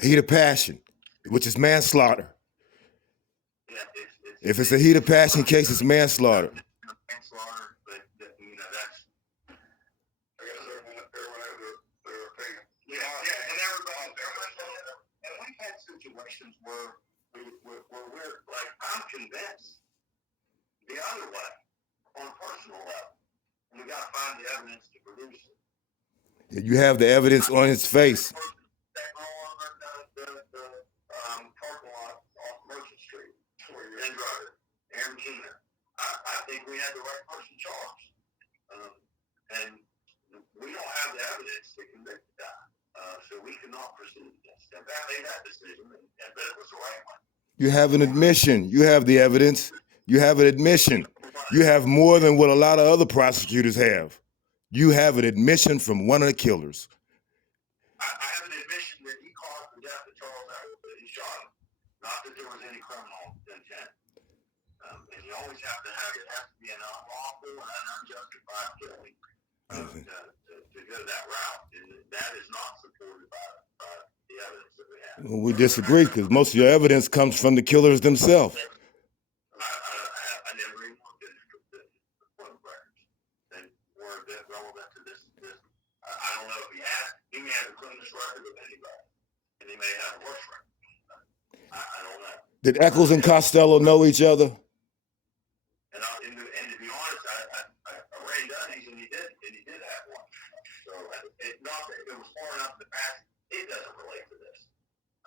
Heat of passion, which is manslaughter. Yeah, if it's a heat of passion case, it's manslaughter. Manslaughter, but you know that's. I guess everyone has their opinion. Yeah, and everybody. And we've had situations where we're like, I'm convinced the other way on a personal level, and we got to find the evidence to produce it. You have the evidence on his face. That girl on the parking lot off Merchant Street, where you're in Driver, Marion County. I think we had the right person charged, and we don't have the evidence to convict the guy, so we cannot proceed against him. That made that decision, and it was the right one. You have an admission. You have the evidence. You have an admission. You have more than what a lot of other prosecutors have. You have an admission from one of the killers. I have an admission that he caused the not that there was any criminal intent. And you always have to have, it has to be an unlawful and unjustified killing to go that route. And that is not supported by the evidence that we have. Well, we disagree because most of your evidence comes from the killers themselves. I never even looked at the phone records that were relevant to this. I don't know if he had. He may have the cleanest record of anybody, and he may have a worse record. I don't know. Did Echols and Costello know each other? And to be honest, I ran Dunnies, and he did have one. So not that it was far enough in the past. It doesn't relate to this.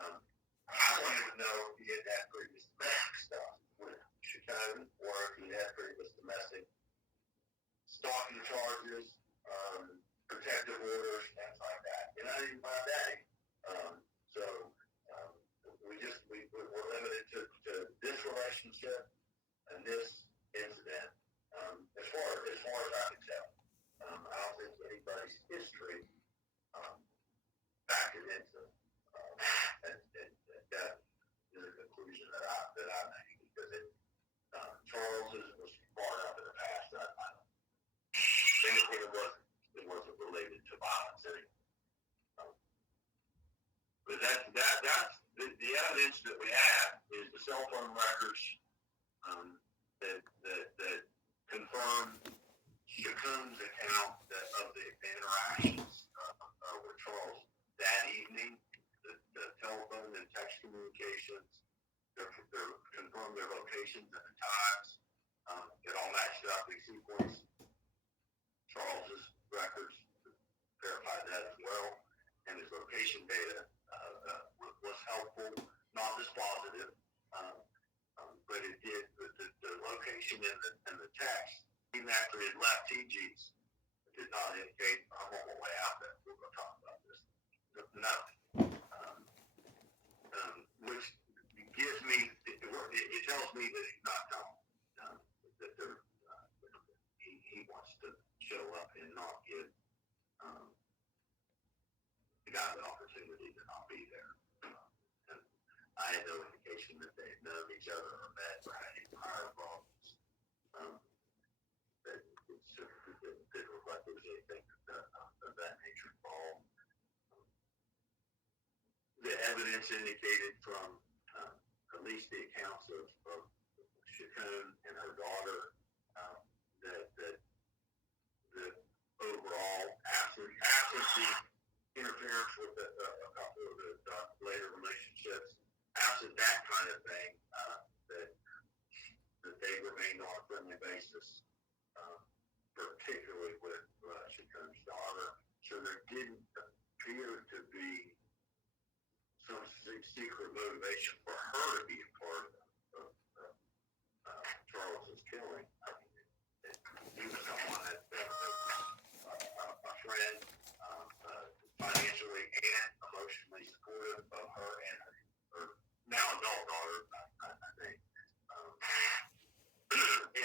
I wanted to know if he had had previous domestic stuff with Chicago, or if he had previous domestic stalking charges, protective orders, things like that. And I didn't find that. We're limited to this relationship and this incident. As far as I can tell, I don't think anybody's history factored into that is a conclusion that I made, because Charles was far enough in the past that I don't think it wasn't related to violence anymore. But that's the evidence that we have is the cell phone records that confirm Shakun's account of the interactions with Charles that evening, the telephone and text communications, they confirmed their locations and the times. It all matched up in sequence. Charles's records verified that as well, and his location data was helpful, not dispositive, but it did. The location in the text, even after he had left TG's, did not indicate I'm on my way out there. We're going to talk about this. No. Which gives me, it tells me that he's not telling. That he wants to show up and not give the guy the opportunity to not be there. And I had no indication that they had known each other or met or had any prior problems. That didn't look like there was anything of that nature involved. The evidence indicated from at least the accounts of Shakun and her daughter that overall, absent the interference with a couple of the later relationships, absent that kind of thing, that they remained on a friendly basis, particularly with Shakun's daughter. So there didn't appear to be some secret motivation for her to be a part of Charles's killing. I mean, he was someone that a friend, financially and emotionally supportive of her and her now adult daughter, I think,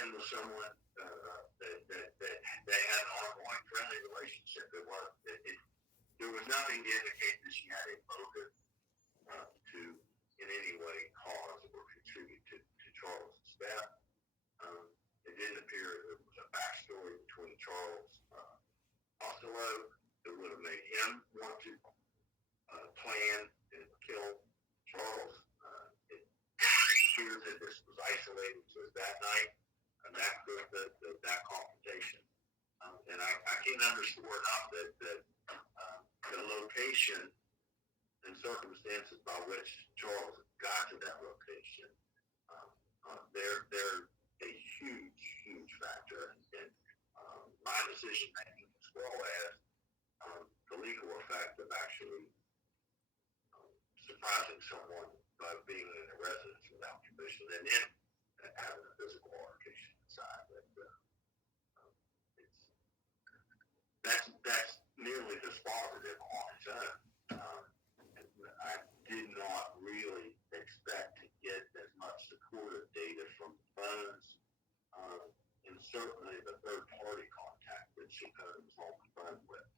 and was someone that they had an ongoing friendly relationship. There was nothing to indicate that she had a motive to in any way cause or contribute to Charles' death. It didn't appear there was a backstory between Charles Costello that would have made him want to plan and kill Charles. It appears that this was isolated to that night, and that confrontation. And I can't underscore enough that the location and circumstances by which Charles got to that location, they're a huge factor in my decision making, as well as the legal effect of actually surprising someone by being in a residence without permission, and then having a physical altercation inside. That's nearly dispositive on its own. I did not really expect to get as much supportive data from phones, and certainly the third-party contact that Shakun was on the phone with,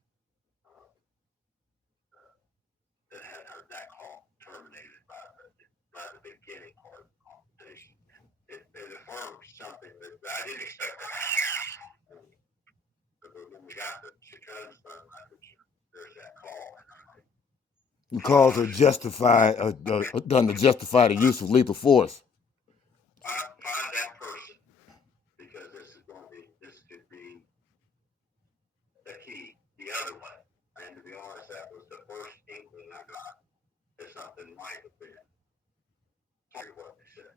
that had heard that call terminated by the beginning. something that I didn't expect to happen. But when we got the Chicago's phone records, there's that call. The calls are done to justify the use of lethal force. Find that person, because this could be the key the other way. And to be honest, that was the first inkling I got that something might have been. Tell you what they said.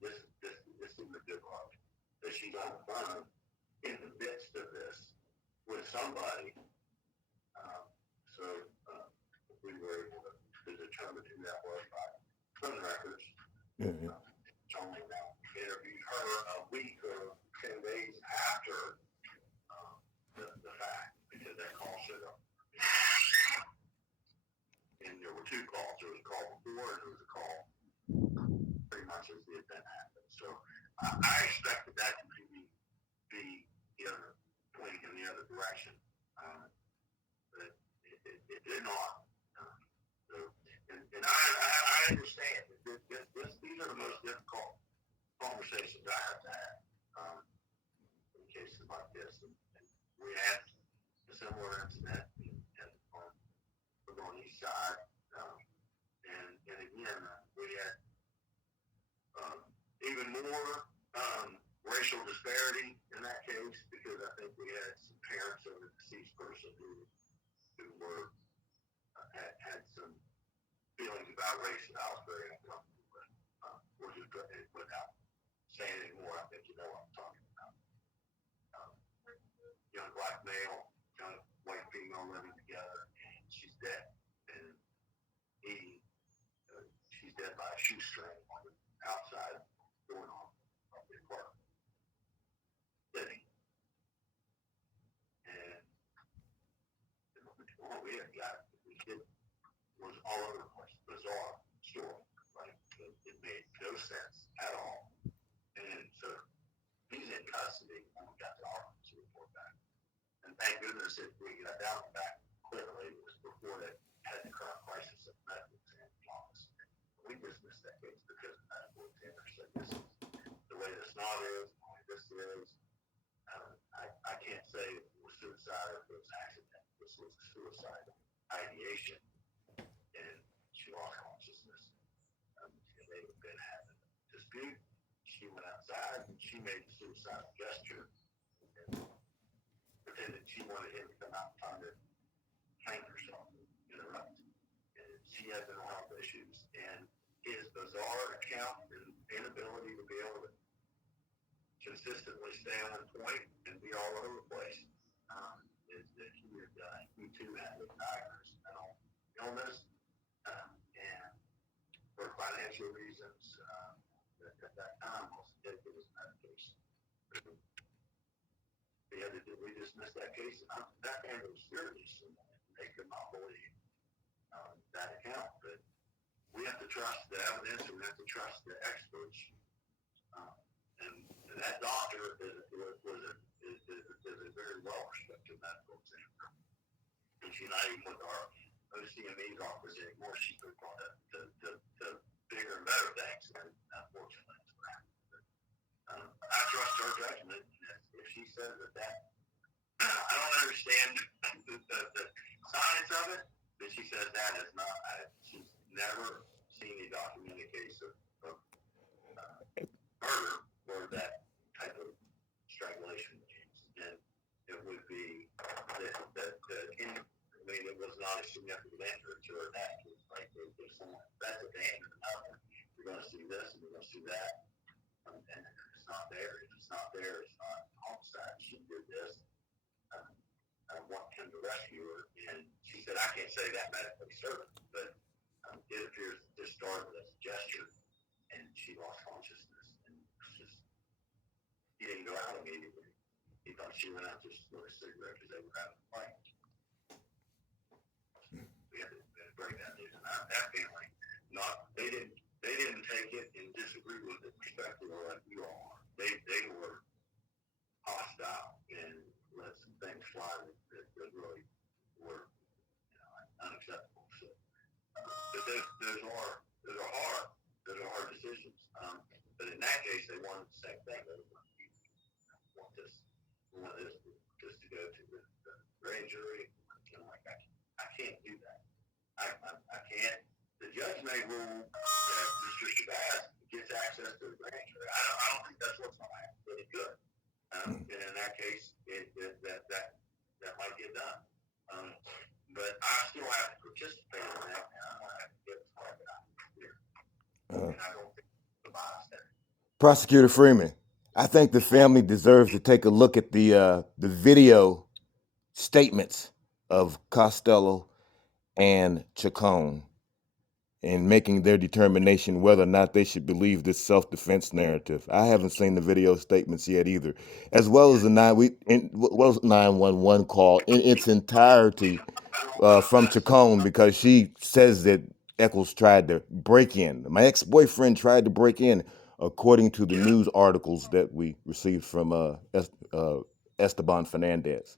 This is a good one. That she's on the phone in the midst of this with somebody. We were able to determine who that was by phone records. Mm-hmm. Only now interviewed her a week or 10 days after the fact, because that call showed up. And there were two calls. There was a call before, and there was a call pretty much as the event happened. So I expected that to be the other pointing in the other direction. But it did not. And I understand that these are the most difficult conversations I have to have in cases like this. And we had a similar incident on the east side. And again, we had even more racial disparity in that case, because I think we had some parents of the deceased person who were had some feelings about race that I was very uncomfortable with. Without saying any more, I think you know what I'm talking about. Young black male, young white female living together, and she's dead. And she's dead by a shoestring on the outside going on of the apartment. Living. And what we had got, we did, was all over the place. Bizarre story. Like, it made no sense at all. And so he's in custody when we got the autopsy report back. And thank goodness if we got that one back clearly, it was before they had the current crisis of medical exam in the office. We dismissed that case because the medical examiner said this is the way the snot is, the way this is. I can't say if it was suicide or if it was accident. This was a suicide ideation. And she lost consciousness. And they had been having a dispute. She went outside and she made a suicidal gesture and pretended she wanted him to come out and try to hang herself, interrupt. And she had mental health issues. And his bizarre account and inability to be able to consistently stay on point and be all over the place is that he too had a diagnosed mental illness. And for financial reasons, at that time, also did give his medication. We dismissed that case, and that family was furious, and they could not believe that account. But we have to trust the evidence, and we have to trust the experts. And that doctor is a very well-respected medical examiner. And she's not even with our OCME's office anymore. She's moved on to bigger and better things, and unfortunately, it's what happened. I trust her judgment. If she says that I don't understand the science of it, but she says that is not. She's never seen a documented case of murder or that type of strangulation case, and it would be it was not a significant injury to her neck. It's like if someone that's at the end of the mountain, you're going to see this and you're going to see that, and it's not there. If it's not there, it's not homicide. She did this. I want him to rescue her, and she said, I can't say that medically certain, but it appears that this started as a gesture, and she lost consciousness, and he didn't go out immediately. He thought she went out to smoke a cigarette because they were having a fight. We had to break that news, and that family, they didn't take it and disagree with it respectfully like you all are. They were hostile and let some things fly that really were unacceptable. So, but those are hard decisions. But in that case, they wanted to this just to go to the grand jury. I can't do that. I can't. The judge may rule that Mr. Shabazz gets access to the grand jury. I don't think that's what's going to happen, but it could. And in that case, that might get done. But I still have to participate in that, and I'm going to have to get part of it out here. And I don't think the bias there. Prosecutor Freeman, I think the family deserves to take a look at the video statements of Costello and Chacon in making their determination whether or not they should believe this self-defense narrative. I haven't seen the video statements yet either, as well as the 911 call in its entirety from Chacon, because she says that Echols tried to break in. My ex-boyfriend tried to break in, according to the news articles that we received from Esteban Fernandez.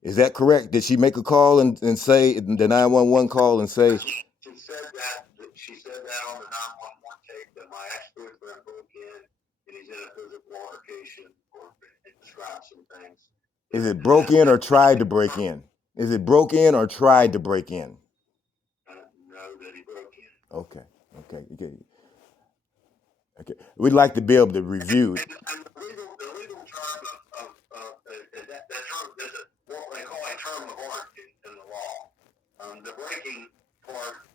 Is that correct? Did she make a call and say the 911 call and say? She said that on the 911 tape that my ex-boyfriend broke in and he's in a physical altercation or described some things. Is it broke in or tried to break in? Is it broke in or tried to break in? No, that he broke in. Okay. We'd like to be able to review it. And the legal term of that term is what they call a term of art in the law. The breaking part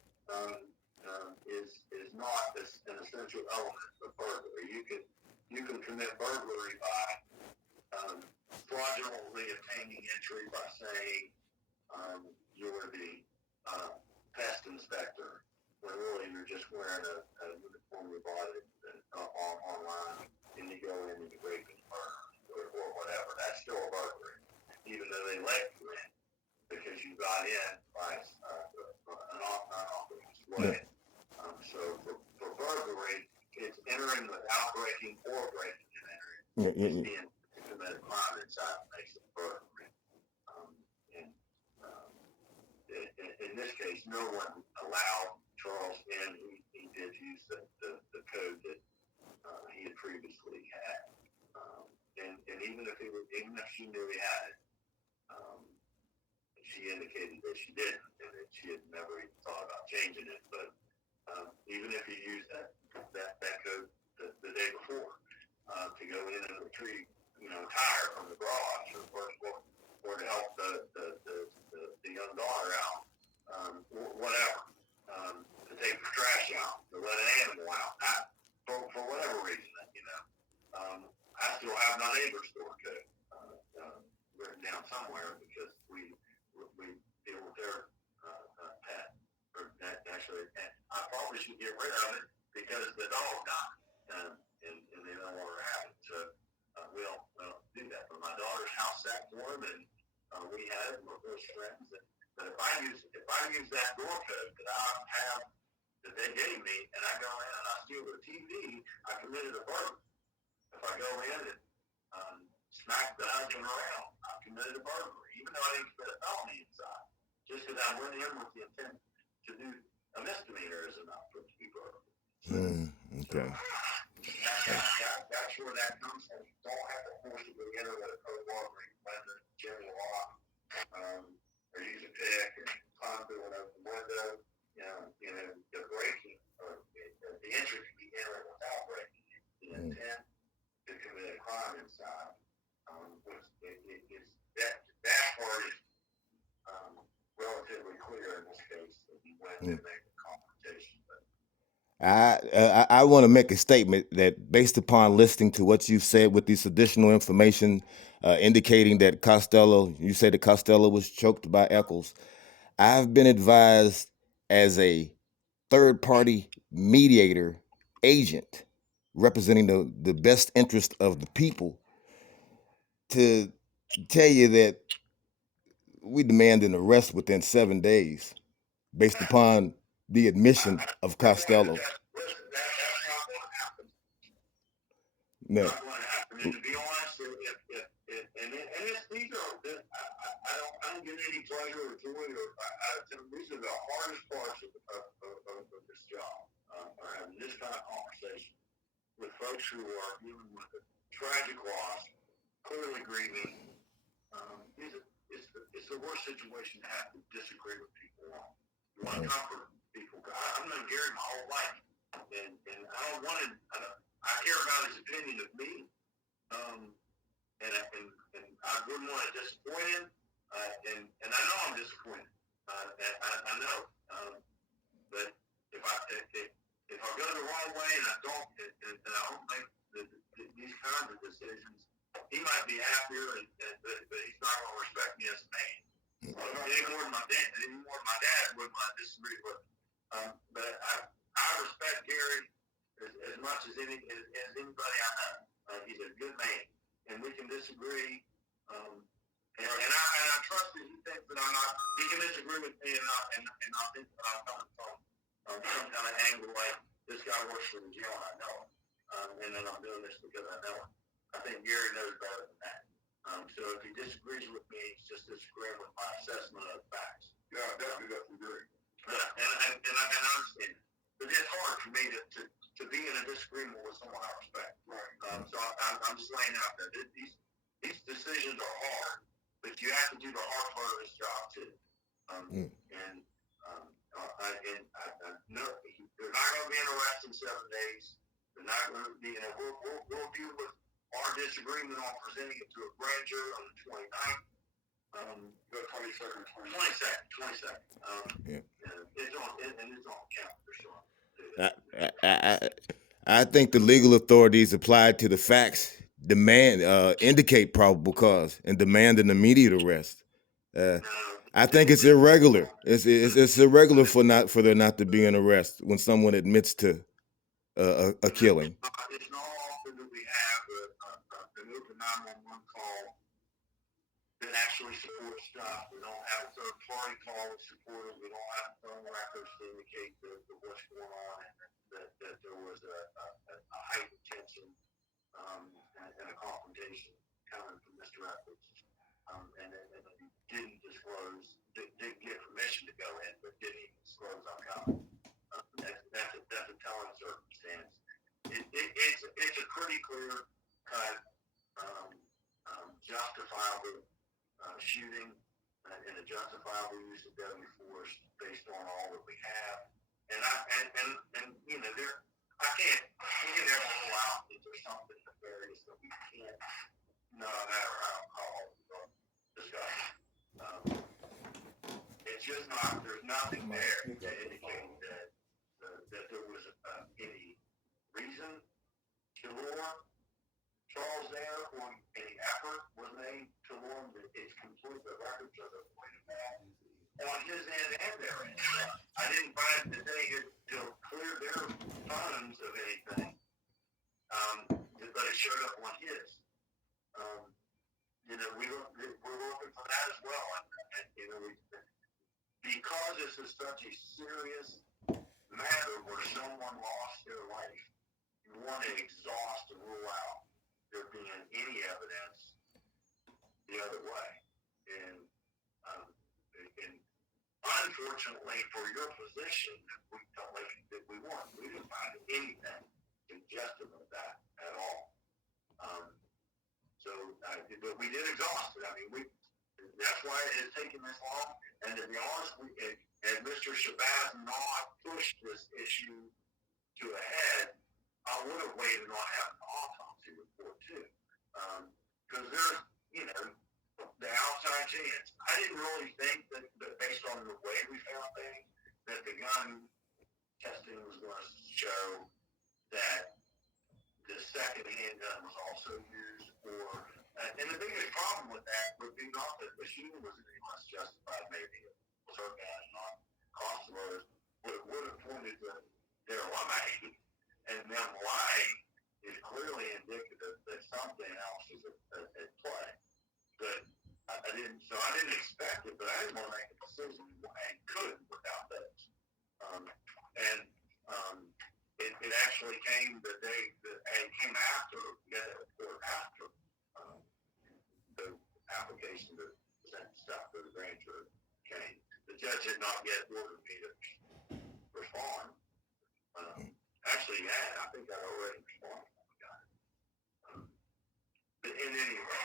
is not an essential element of burglary. You can commit burglary by fraudulently obtaining entry by saying you're the pest inspector, when really you're just wearing a uniform you bought it online, and you go in and you break and burn or whatever. That's still a burglary, even though they let you in because you got in by an unauthorized way. So for burglary, it's entering without breaking or breaking and entering. It's being to commit a crime inside makes it burglary. In this case, no one allowed Charles in. He did use the code that he had previously had, and even if she knew he had it, she indicated that she didn't, and that she had never even thought about changing it. But even if he used that code the day before to go in and retrieve, tire from the garage or to help the young daughter out, whatever, to take the trash out, to let an animal out, for whatever reason, I still have my neighbor's door code written down somewhere because we deal with their pet. Or actually, I probably should get rid of it because the dog died, and they don't want to have it. So we don't do that. But my daughter's house sat for him, and we had it. We're close friends. But if I use that door code that I have that they gave me, and I go in and I steal the TV, I committed a burglary. If I go in and smack the husband around, I committed a burglary, even though I didn't commit a felony inside. Just because I went in with the intent to do a misdemeanor is enough for it to be burglary. Okay. That's where that comes from. You don't have to force it to enter with a code burglary when the general law, or use a pick or climb through an open window. The breaking or the entry can be entered without breaking. The intent to commit a crime inside, which is that part is relatively clear in this case if you went and make the confrontation. I want to make a statement that, based upon listening to what you said with this additional information, indicating that you said that Costello was choked by Echols. I've been advised as a third-party mediator agent representing the best interest of the people to tell you that we demand an arrest within 7 days based upon the admission of Costello. That's not going to happen. No. Not going to happen. And to be honest, I don't get any pleasure or joy these are the hardest parts of this job. Are having this kind of conversation with folks who are dealing with a tragic loss clearly grieving. It's the worst situation to have to disagree with people on. You want to comfort people. I've known Gary my whole life, and I don't want to. I care about his opinion of me, and I wouldn't want to disappoint him. And I know I'm disappointed. I know. But if I go the wrong way and I don't make these kinds of decisions, he might be happier, but he's not going to respect me as a man. Any more than my dad would when I disagree with him. But I respect Gary as much as anybody I know. He's a good man, and we can disagree. And I trust that he thinks that I'm not. He can disagree with me, and I think that I'm coming from some kind of angle like this guy works for the jail, and I know him, and then I'm doing this because I know him. I think Gary knows better than that. So if he disagrees with me, he's just disagreeing with my assessment of the facts. Yeah, I definitely got to agree. And I understand. But it's hard for me to be in a disagreement with someone I respect. Right. So I'm just laying out there. These decisions are hard, but you have to do the hard part of this job too. And I know they're not going to be in arrest in 7 days. They're not going to be. We'll deal with our disagreement on presenting it to a grand jury on the 29th. The 22nd. Yeah. It's on count for sure. I think the legal authorities applied to the facts indicate probable cause and demand an immediate arrest. I think it's irregular. It's irregular for there not to be an arrest when someone admits to a killing. It's not often that we have an open 911 call that actually supports stuff. We don't have a third party call that support it. We don't have phone records to indicate what's going on and that there was a heightened tension and a confrontation coming from Mr. Echols. And he didn't disclose, didn't get permission to go in, but didn't even disclose I'm coming. That's a telling circumstance. It's a pretty clear cut, justifiable shooting and a justifiable use of deadly force based on all that we have. And you know, we can never rule out that there's something nefarious that we can't, no matter how hard we discuss. It's just not. There's nothing there to indicate that there was any reason to lure Charles there, or any effort was made to lure him. It's complete. The records are the point of that on his end and their end. I didn't find that they had cleared their funds of anything, but it showed up on his. You know, we're looking for that as well, and you know, because this is such a serious matter where someone lost their life, you want to exhaust and rule out there being any evidence the other way. And unfortunately for your position, we weren't. We didn't find anything suggestive of that at all. But we did exhaust it. I mean, that's why it has taken this long. And to be honest, had Mr. Shabazz not pushed this issue to a head, I would have waited on having an autopsy report too. Because there's, you know, the outside chance. I didn't really think that based on the way we found things, that the gun testing was going to show that the second handgun was also used for. And the biggest problem with that would be not that the shooting was any less justified, maybe it was her gun, not Costello's, but it would have pointed to their lying. And them lying is clearly indicative that something else is at play. But I didn't expect it, but I didn't want to make a decision and couldn't without those. It actually came the day that it came after, after the application to present stuff to the grand jury came. The judge had not yet ordered me to respond. Actually, I think I already responded when we got it. But in any way,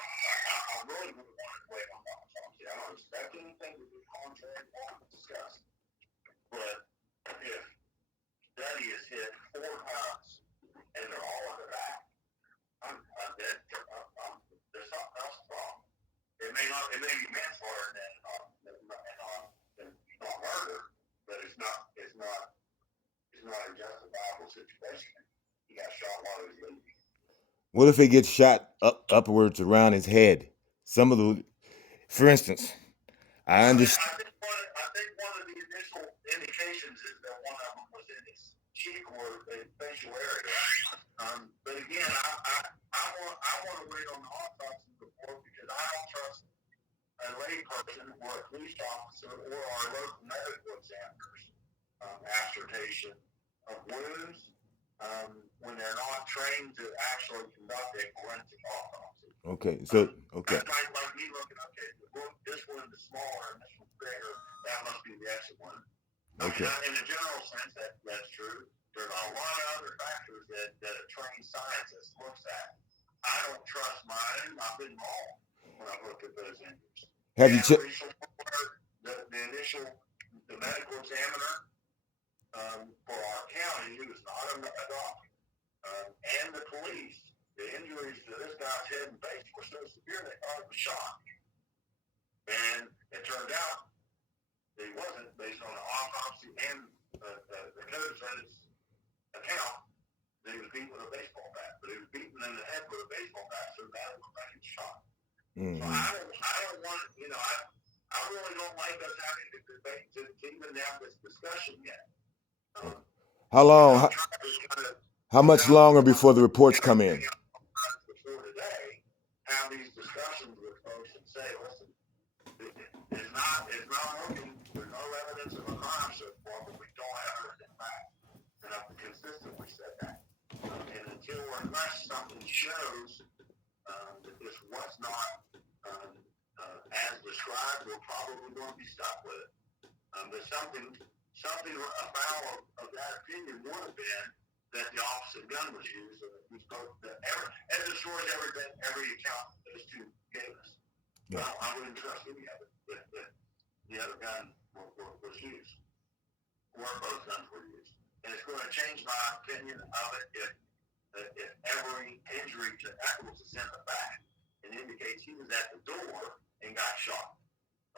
hit 4 times, and they're all in the back. There's something else wrong. It may be manslaughter and not murder, but it's not a justifiable situation. He got shot while he was leaving. What if he gets shot upwards around his head? Some of the, for instance, I understand. I think one of the initial indications is that one of them was in his cheek or facial area. But again, I want to wait on the autopsy report because I don't trust a layperson or a police officer or our local medical examiners assertion of wounds when they're not trained to actually conduct a forensic autopsy. Okay, so okay. That's like me looking, okay, this one is smaller and this one's bigger. That must be the exit one. Okay. In a general sense, that's true. There's a lot of other factors that a trained scientist looks at. I don't trust mine. I've been wrong when I've looked at those injuries. Have you checked? The medical examiner for our county, who is not a doctor, and the police, the injuries to this guy's head and face were so severe they thought it was shot. And it turned out he wasn't, based on the autopsy and the co-defendant's account, that he was beaten with a baseball bat. But he was beaten in the head with a baseball bat, so that looked like he was shot. Mm-hmm. So I don't want, I really don't like us having to debate to even have this discussion yet. How long? How much longer before the reports come in? Before today, have these discussions with folks and say, listen, it's not working. There's no evidence of a crime so far, but we don't have everything back. And I've consistently said that. And until or unless something shows that this was not as described, we're probably going to be stuck with it. But something afoul of that opinion would have been that the opposite gun was used, and it destroys every account those two gave us. Yeah. Well, I wouldn't trust any of it that the other gun was used, or both guns were used. And it's going to change my opinion of it if every injury to Echols is in the back and indicates he was at the door and got shot.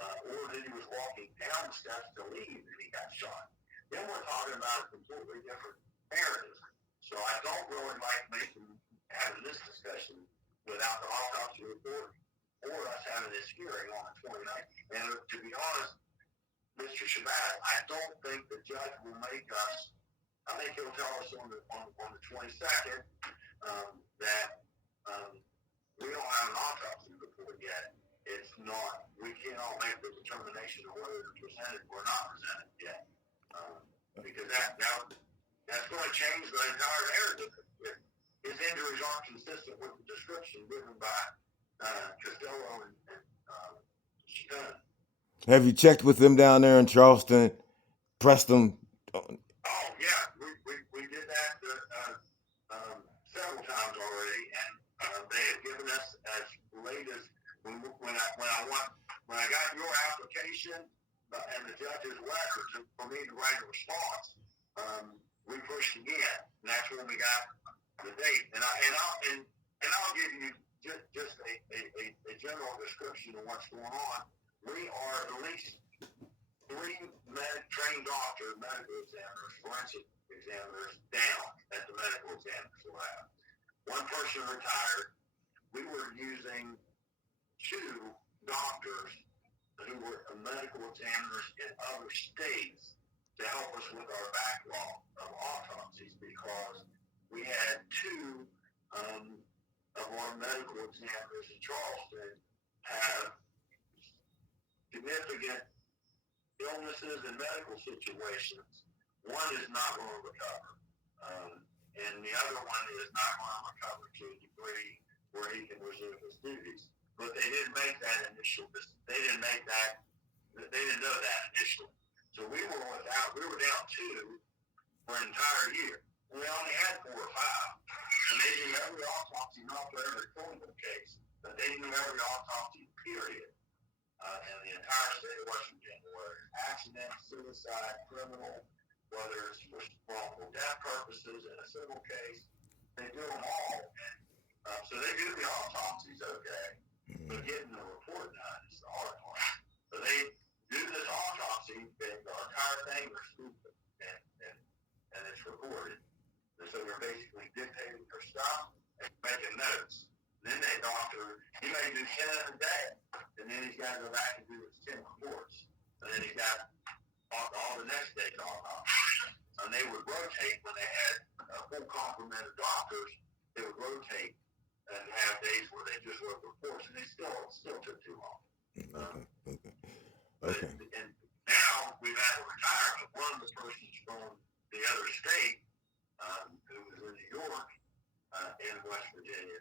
Or that he was walking down the steps to leave and he got shot. Then we're talking about a completely different narrative. So I don't really like having this discussion without the autopsy report or us having this hearing on the 29th. And to be honest, Mr. Shabazz, I don't think the judge will make us, I think he'll tell us on the 22nd that we don't have an autopsy report yet. It's not, we cannot make the determination of whether it's presented or not presented yet. Because that's going to change the entire narrative. If his injuries aren't consistent with the description given by Costello and Stone. Have you checked with them down there in Charleston? Pressed them? Oh, yeah. We did that several times already, and they have given us as late as when I got your application and the judge's letter for me to write a response, we pushed again, and that's when we got the date. And I'll give you just a general description of what's going on. We are at least 3 trained doctors, medical examiners, forensic examiners down at the medical examiner's lab. One person retired. We were using 2 doctors who were medical examiners in other states to help us with our backlog of autopsies because we had 2 of our medical examiners in Charleston have significant illnesses and medical situations. One is not going to recover, and the other one is not going to recover to a degree where he can resume his duties. But they didn't make that initial. They didn't know that initially. So we were down 2 for an entire year. We only had 4 or 5. And they knew every autopsy, not for every criminal case, but they knew every autopsy period. In the entire state of West Virginia, where accident, suicide, criminal, whether it's for wrongful death purposes in a civil case. They do them all. So they do the autopsies okay, but getting the report done is the hard part. So they do this autopsy, and the entire thing is stupid, and it's recorded. And so they're basically dictating their stuff and making notes. And then he may do 10 a day, and then he's got to go back and do his 10 reports. And then he's got all the next day's autopsy. And they would rotate when they had a full complement of doctors. They would rotate and have days where they just wrote reports, and they still took too long. Okay. And now we've had a retirement. One of the persons from the other state, who was in New York and West Virginia,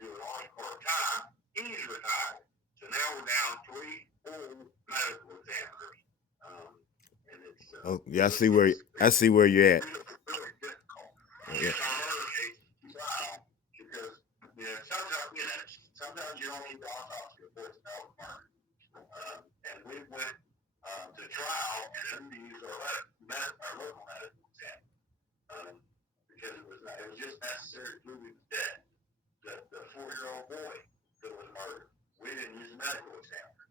doing all part-time, he's retired. So now we're down 3 full medical examiners. And it's yeah, I see where you're at. It's really difficult. Yeah. It's on other cases trial because sometimes you don't need the autopsy reports to know the murder. And we went to trial and then we used our local medical exam because it was just necessary to prove he was dead. The 4-year-old boy that was murdered, we didn't use a medical examiner.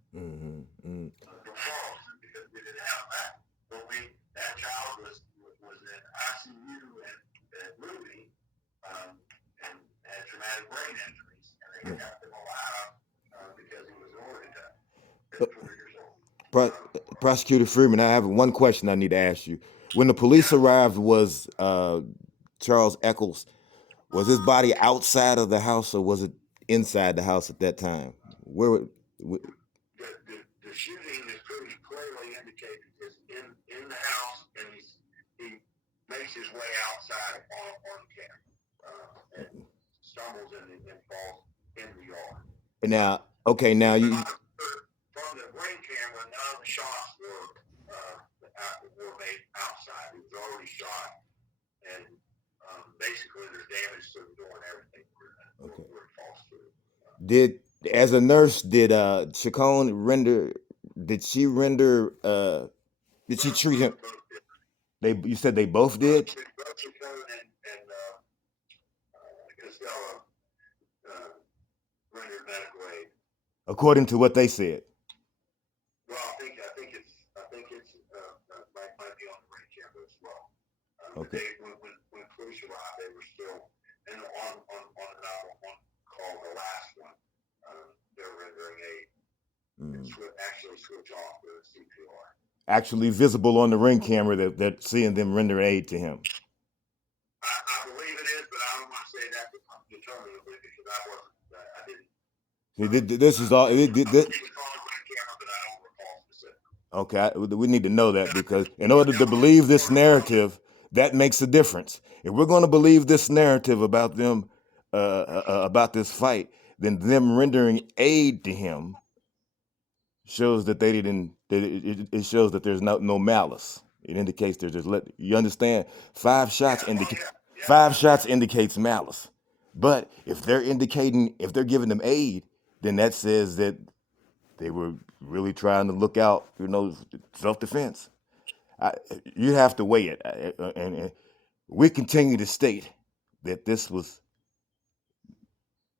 For Charleston, because we didn't have that. But that child was in ICU at Ruby and had traumatic brain injuries, and they kept him alive because he was an organ donor at 4 years old. Prosecutor Freeman, I have one question I need to ask you. When the police arrived, was Charles Echols, was his body outside of the house or was it inside the house at that time? The shooting is pretty clearly indicated is in the house, and he makes his way outside on camera and stumbles and falls in the yard. Now you. From the ring camera, none of the shots were made outside. It was already shot, and basically there's damage to the door and everything where it falls through. As a nurse, did Chacon did she treat him? You said they both did? Both Chacon and Costello rendered medical aid. According to what they said. Well, I think it's might be on the ring camera as well. Okay. When police arrived, they were still on the 911 call, the last one. They're rendering aid. Actually switch off the CPR. Actually visible on the ring camera that seeing them render aid to him. I believe it is, but I don't want to say that determinably because I didn't. This is all. Okay, we need to know that because in order to believe this narrative, that makes a difference. If we're going to believe this narrative about them, about this fight, then them rendering aid to him shows that they didn't. It shows that there's no malice. It indicates there's just you understand. 5 shots indicates malice. But if they're giving them aid, then that says that they were really trying to look out, self-defense. You have to weigh it. And we continue to state that this was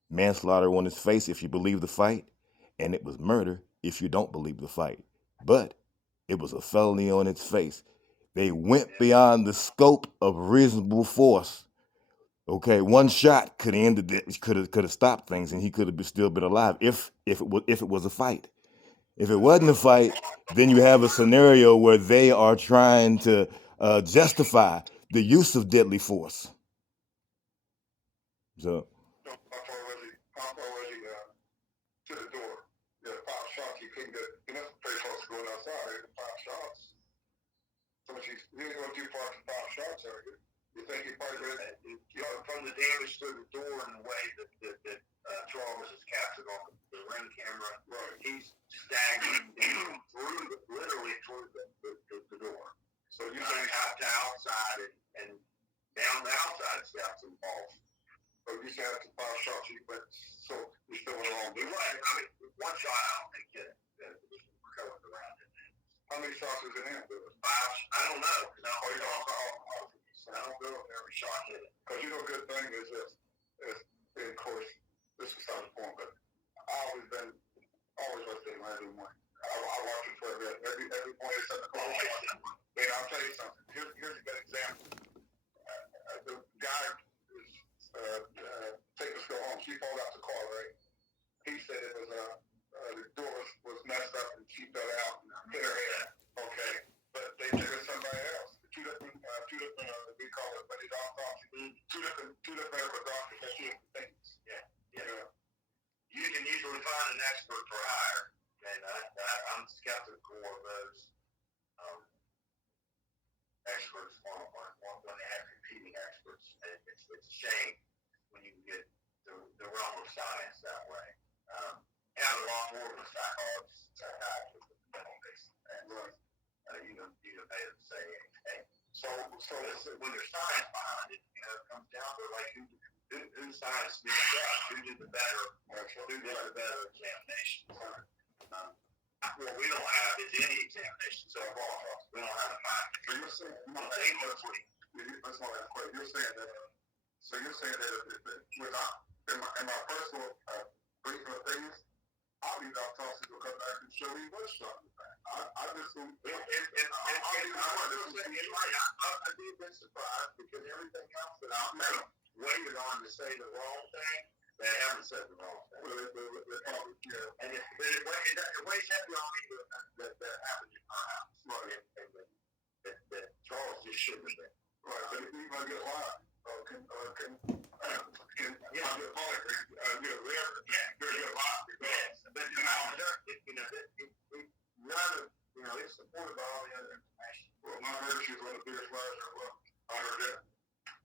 manslaughter on his face if you believe the fight, and it was murder if you don't believe the fight. But it was a felony on its face. They went beyond the scope of reasonable force. Okay, 1 shot could have ended it, could have stopped things, and he could have still been alive if it was a fight. If it wasn't a fight, then you have a scenario where they are trying to justify the use of deadly force. So. How far was he to the door? Yeah, 5 shots. He couldn't get. He must have pretty close to going outside. 5 shots. So he didn't go too far for 5 shots. You think he probably from the damage to the door and the way that Charles is captured on the ring camera, right? He's staggering down literally through the door. So you think out to outside and down the outside steps and falls. So you said after 5 shots, so you still went along. Right. I mean, 1 shot, I don't think it recovered around it. How many shots is in him? 5? I don't know. I don't know if every shot hit it. Because you know, good thing is this. Of course, this is how it's formed, but always was the every morning. I watch it for every point it's at the close. And I'll tell you something. Here's a good example. The guy is take us go home. She pulled out the car, right? He said it was the door was messed up and she fell out and hit her head. Okay, but they took her somebody else. Two different we call it, but it's autopsy. Two different doctors that do different things. Yeah. You can usually find an expert for hire, and I'm skeptical of those experts when they have competing experts. And it's a shame when you get the realm of science that way. And a lot more of a psychiatrist with mental base. You can pay them to say, hey. So when there's science behind it, it comes down to like who science speaks up, who did the better examination. What we don't have is any examination so far. We don't have a fact. So you're saying, that's my last question. You're saying that, in my personal briefing of things, I'll be autopsy to come back and show me what shot in the back. I just I'd be a bit surprised because everything else that I've waited on to say the wrong thing, they haven't said the wrong thing. Well, and it weighs heavy on me that happened in our house. Right. That Charles just shouldn't have been. Right. But if you might get live, can get polygraph, whatever. Yeah. There's a lot. Yes. But it's supported by all the other information. Well, my marriage is one of the biggest lies ever loved. I heard that.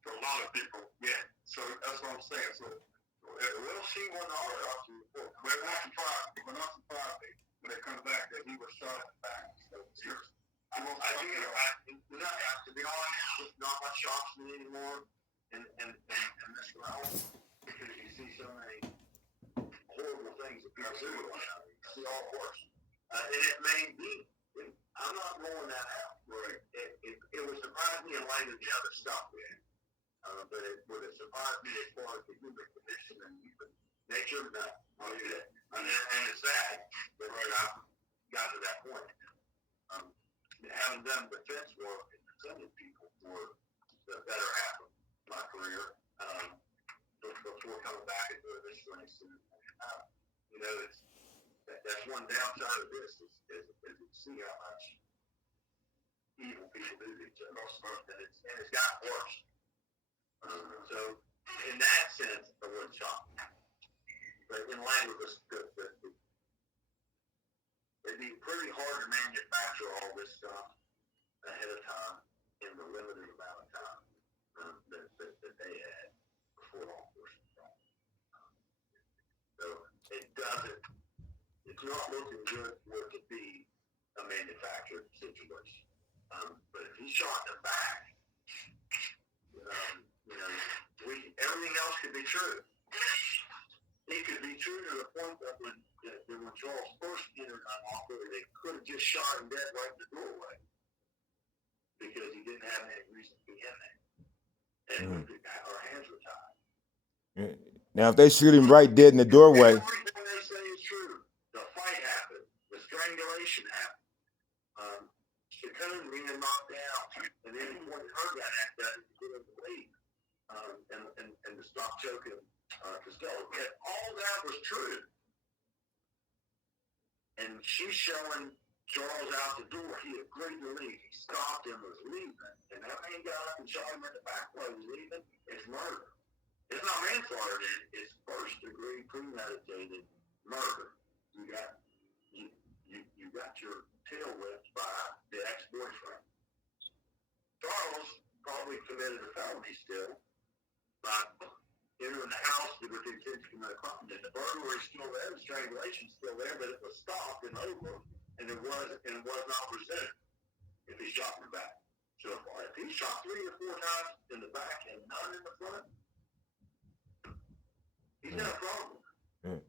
For a lot of people. Yeah. So that's what I'm saying. So we'll see when the autopsy report. We're not surprised when they come back that he was shot in the back. So seriously. To be honest, it's not much shocks me anymore. And this realm, because you see so many horrible things that people do. You see all worse. And it may be. I'm not rolling that out. Right. It would surprise me in light of the other stuff we had. But it would have surprised me as far as the human condition and human nature. No. And it's sad that I've got to that point. Having done defense work and defended people for the better half of my career, before coming back into this race, that's one downside of this is you see how much evil people do to each other, and it's gotten worse. So in that sense, I wouldn't shock. But in line with this, it'd be pretty hard to manufacture all this stuff ahead of time in the limited amount of time that they had before law enforcement. So it's not looking good for it to be a manufactured situation. But if he's shot in the back, everything else could be true. It could be true to the point that when Charles first entered an offer, they could have just shot him dead right in the doorway because he didn't have any reason to be in there. And our hands were tied. Now, if they shoot him right dead in the doorway. Everything they say is true. The fight happened. The strangulation happened. Chacon being knocked down. And then when he heard that act, that he didn't believe. And to stop choking Costello. And all that was true. And she's showing Charles out the door. He agreed to leave. He stopped and was leaving. And that man got up and shot him in the back while he was leaving. It's murder. It's not manslaughter. It's first degree premeditated murder. You got your tail whipped by the ex-boyfriend. Charles probably committed a felony still, but entering the house with the intent to commit a crime. And the burglary is still there, the strangulation is still there, but it was stopped and over, and it was not presented if he shot in the back. So if he shot 3 or 4 times in the back and none in the front, he's got a problem. And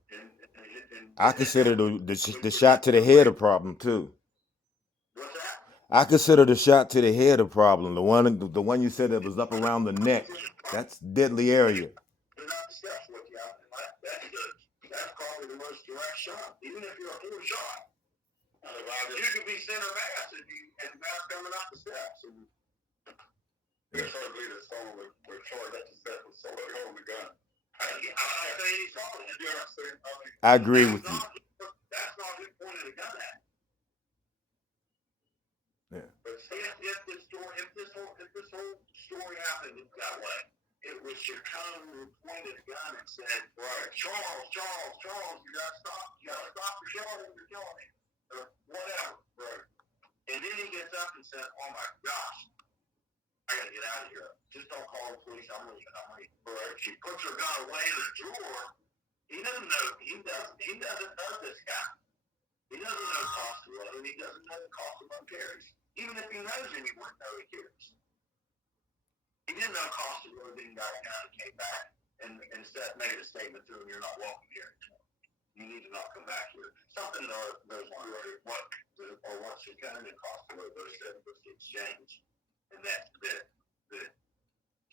I consider the shot to the head a problem too. What's I consider the shot to the head a problem. The one you said that was up around the neck, that's deadly area. They're not the steps with you. That's probably the most direct shot. Even if you're a full shot, you could be center mass and mass coming up the steps. It's hard to believe that someone would charge up the steps with somebody holding the gun. I'm not saying he's holding it. You're not saying. I agree with you. That's not who pointed the gun at. Yeah. But if this whole story happened that way, it was Chicago who pointed a gun and said, "Right, Charles, you gotta stop the shooting, you're killing me," or whatever. Right. And then he gets up and said, "Oh my gosh, I gotta get out of here. Just don't call the police. I'm leaving. Right. She puts her gun away in the drawer. He doesn't know. He doesn't know this guy. He doesn't know cost of load, and he doesn't know the cost of carries. Even if he knows him, he wouldn't know he carries. He didn't know cost of load, then got a gun and came back and made a statement to him, "You're not welcome here. You need to not come back here." Something those lines. What's the gun and cost of load? Those said was the exchange, and that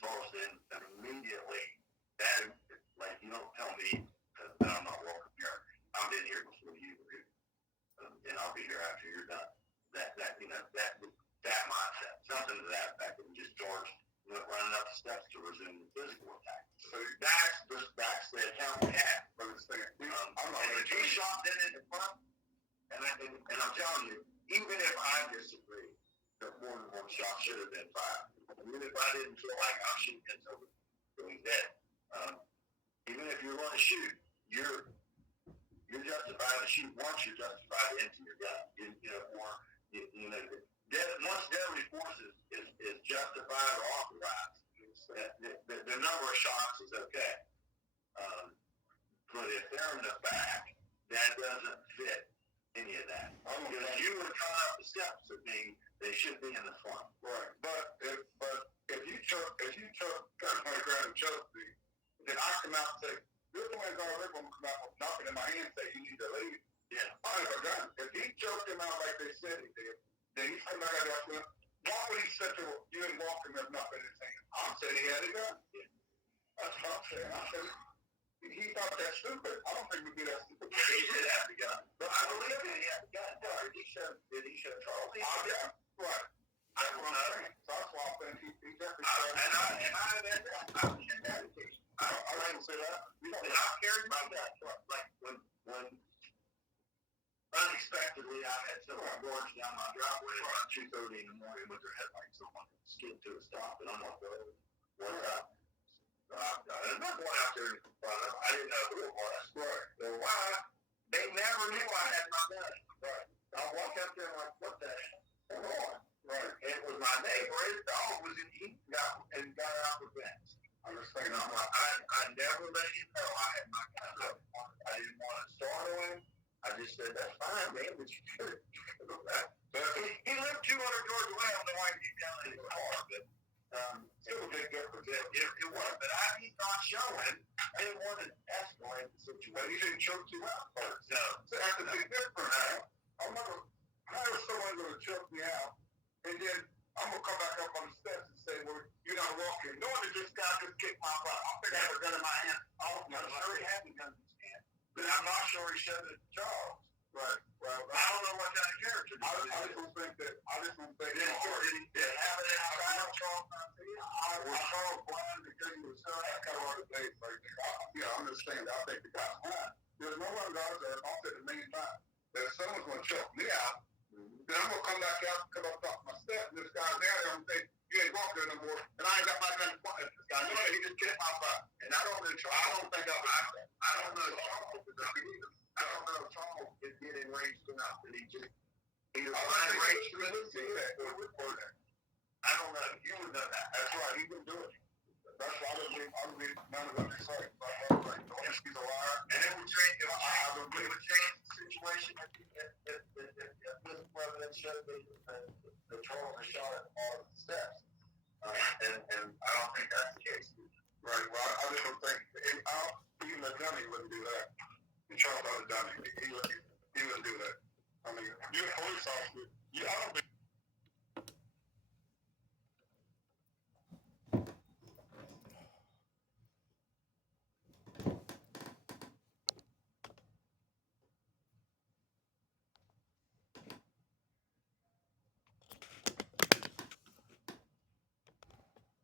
Charles then immediately that like, you don't tell me that I'm not welcome here. I've been here before you, and I'll be here after you're done. That mindset, something to that effect, and just George went running up the steps to resume the physical attack. So that's the account we had for this thing. And he shot then in the front, and I'm telling you, even if I disagree that more than one shot should have been fired, even if I didn't feel like I'm shooting until he's dead, even if you're going to shoot, you're justified to shoot once. You're justified to empty your gun. Once deadly force is justified or authorized, the number of shots is okay. But if they're in the back, that doesn't fit any of that. Because you were coming up the steps of being, they should be in the front. Right. But if you took kind of ground and choke me, then I come out and say, "This one's already going to come out with nothing in my hand and say you need to leave." Yeah. I have a gun. If he choked him out like they said he did, then he's coming out of that. Why would he say to you and walk him with nothing in his hand? I'm saying he had a gun. Yeah. That's what I'm saying. I said, he thought that's stupid. I don't think we'd be that stupid. Yeah, he did have the gun. But I believe that he had the gun. Right. Did he show Charles? Yeah. Right. I don't know. So that's why I think he definitely I wouldn't say that. I carried my gun. Like when unexpectedly I had someone barge down my driveway around 2:30 in the morning with their headlights on, skid to a stop, and I'm like, "What's up?" I'm not going out there in front of them. I didn't know who it was. Right. So why? They never knew I had my gun. Right. I walked up there like, "What the hell going on?" Right. It was my neighbor. His dog was in heat and got out the fence. I'm just saying, I never let him know I had my gun. I didn't want to startle him. I just said, "That's fine, man, but you should." He lived 200 doors away. I don't know why he came down in his car, but it was a big difference. It was, but he's not showing. I didn't want to escalate the situation. He didn't choke you out first. No. So that's a big difference. I remember someone going to choke me out, and then I'm going to come back up on the steps and say, "Well, you're not walking." Knowing that this guy just kicked my butt. I think I had a gun in my hand. I'm sure he had the gun in his hand. But I'm not sure he shoved it to Charles. Right. Well, I don't know what kind of character. I just don't think that. Did he have it outside of Charles? Was Charles blind because he was son? That's kind of hard to say. Yeah, I understand. I think the guy's blind. There's no one guys there. I've said it a million times. That if someone's going to choke me out, then I'm going to come back out, come up top of my step, and this guy's there, and I'm going to say, "You ain't walking there no more." And I ain't got my gun in front of this guy. No, he just kicked my butt. And I don't know Charles. I don't think I don't know Charles either. I don't know if Charles is getting raised enough that he just either find raised to see that or report it. I don't know. You would know that. That's right. He wouldn't do it. That's why I don't believe none of what they say. He's a liar. And it would change. It would change the situation if this president showed the Charles had shot at all of the steps. And I don't think that's the case. Right. Well, I just don't think even a dummy wouldn't do that. And Charles had a dummy. He wouldn't do that. I mean, you're a police officer. I don't think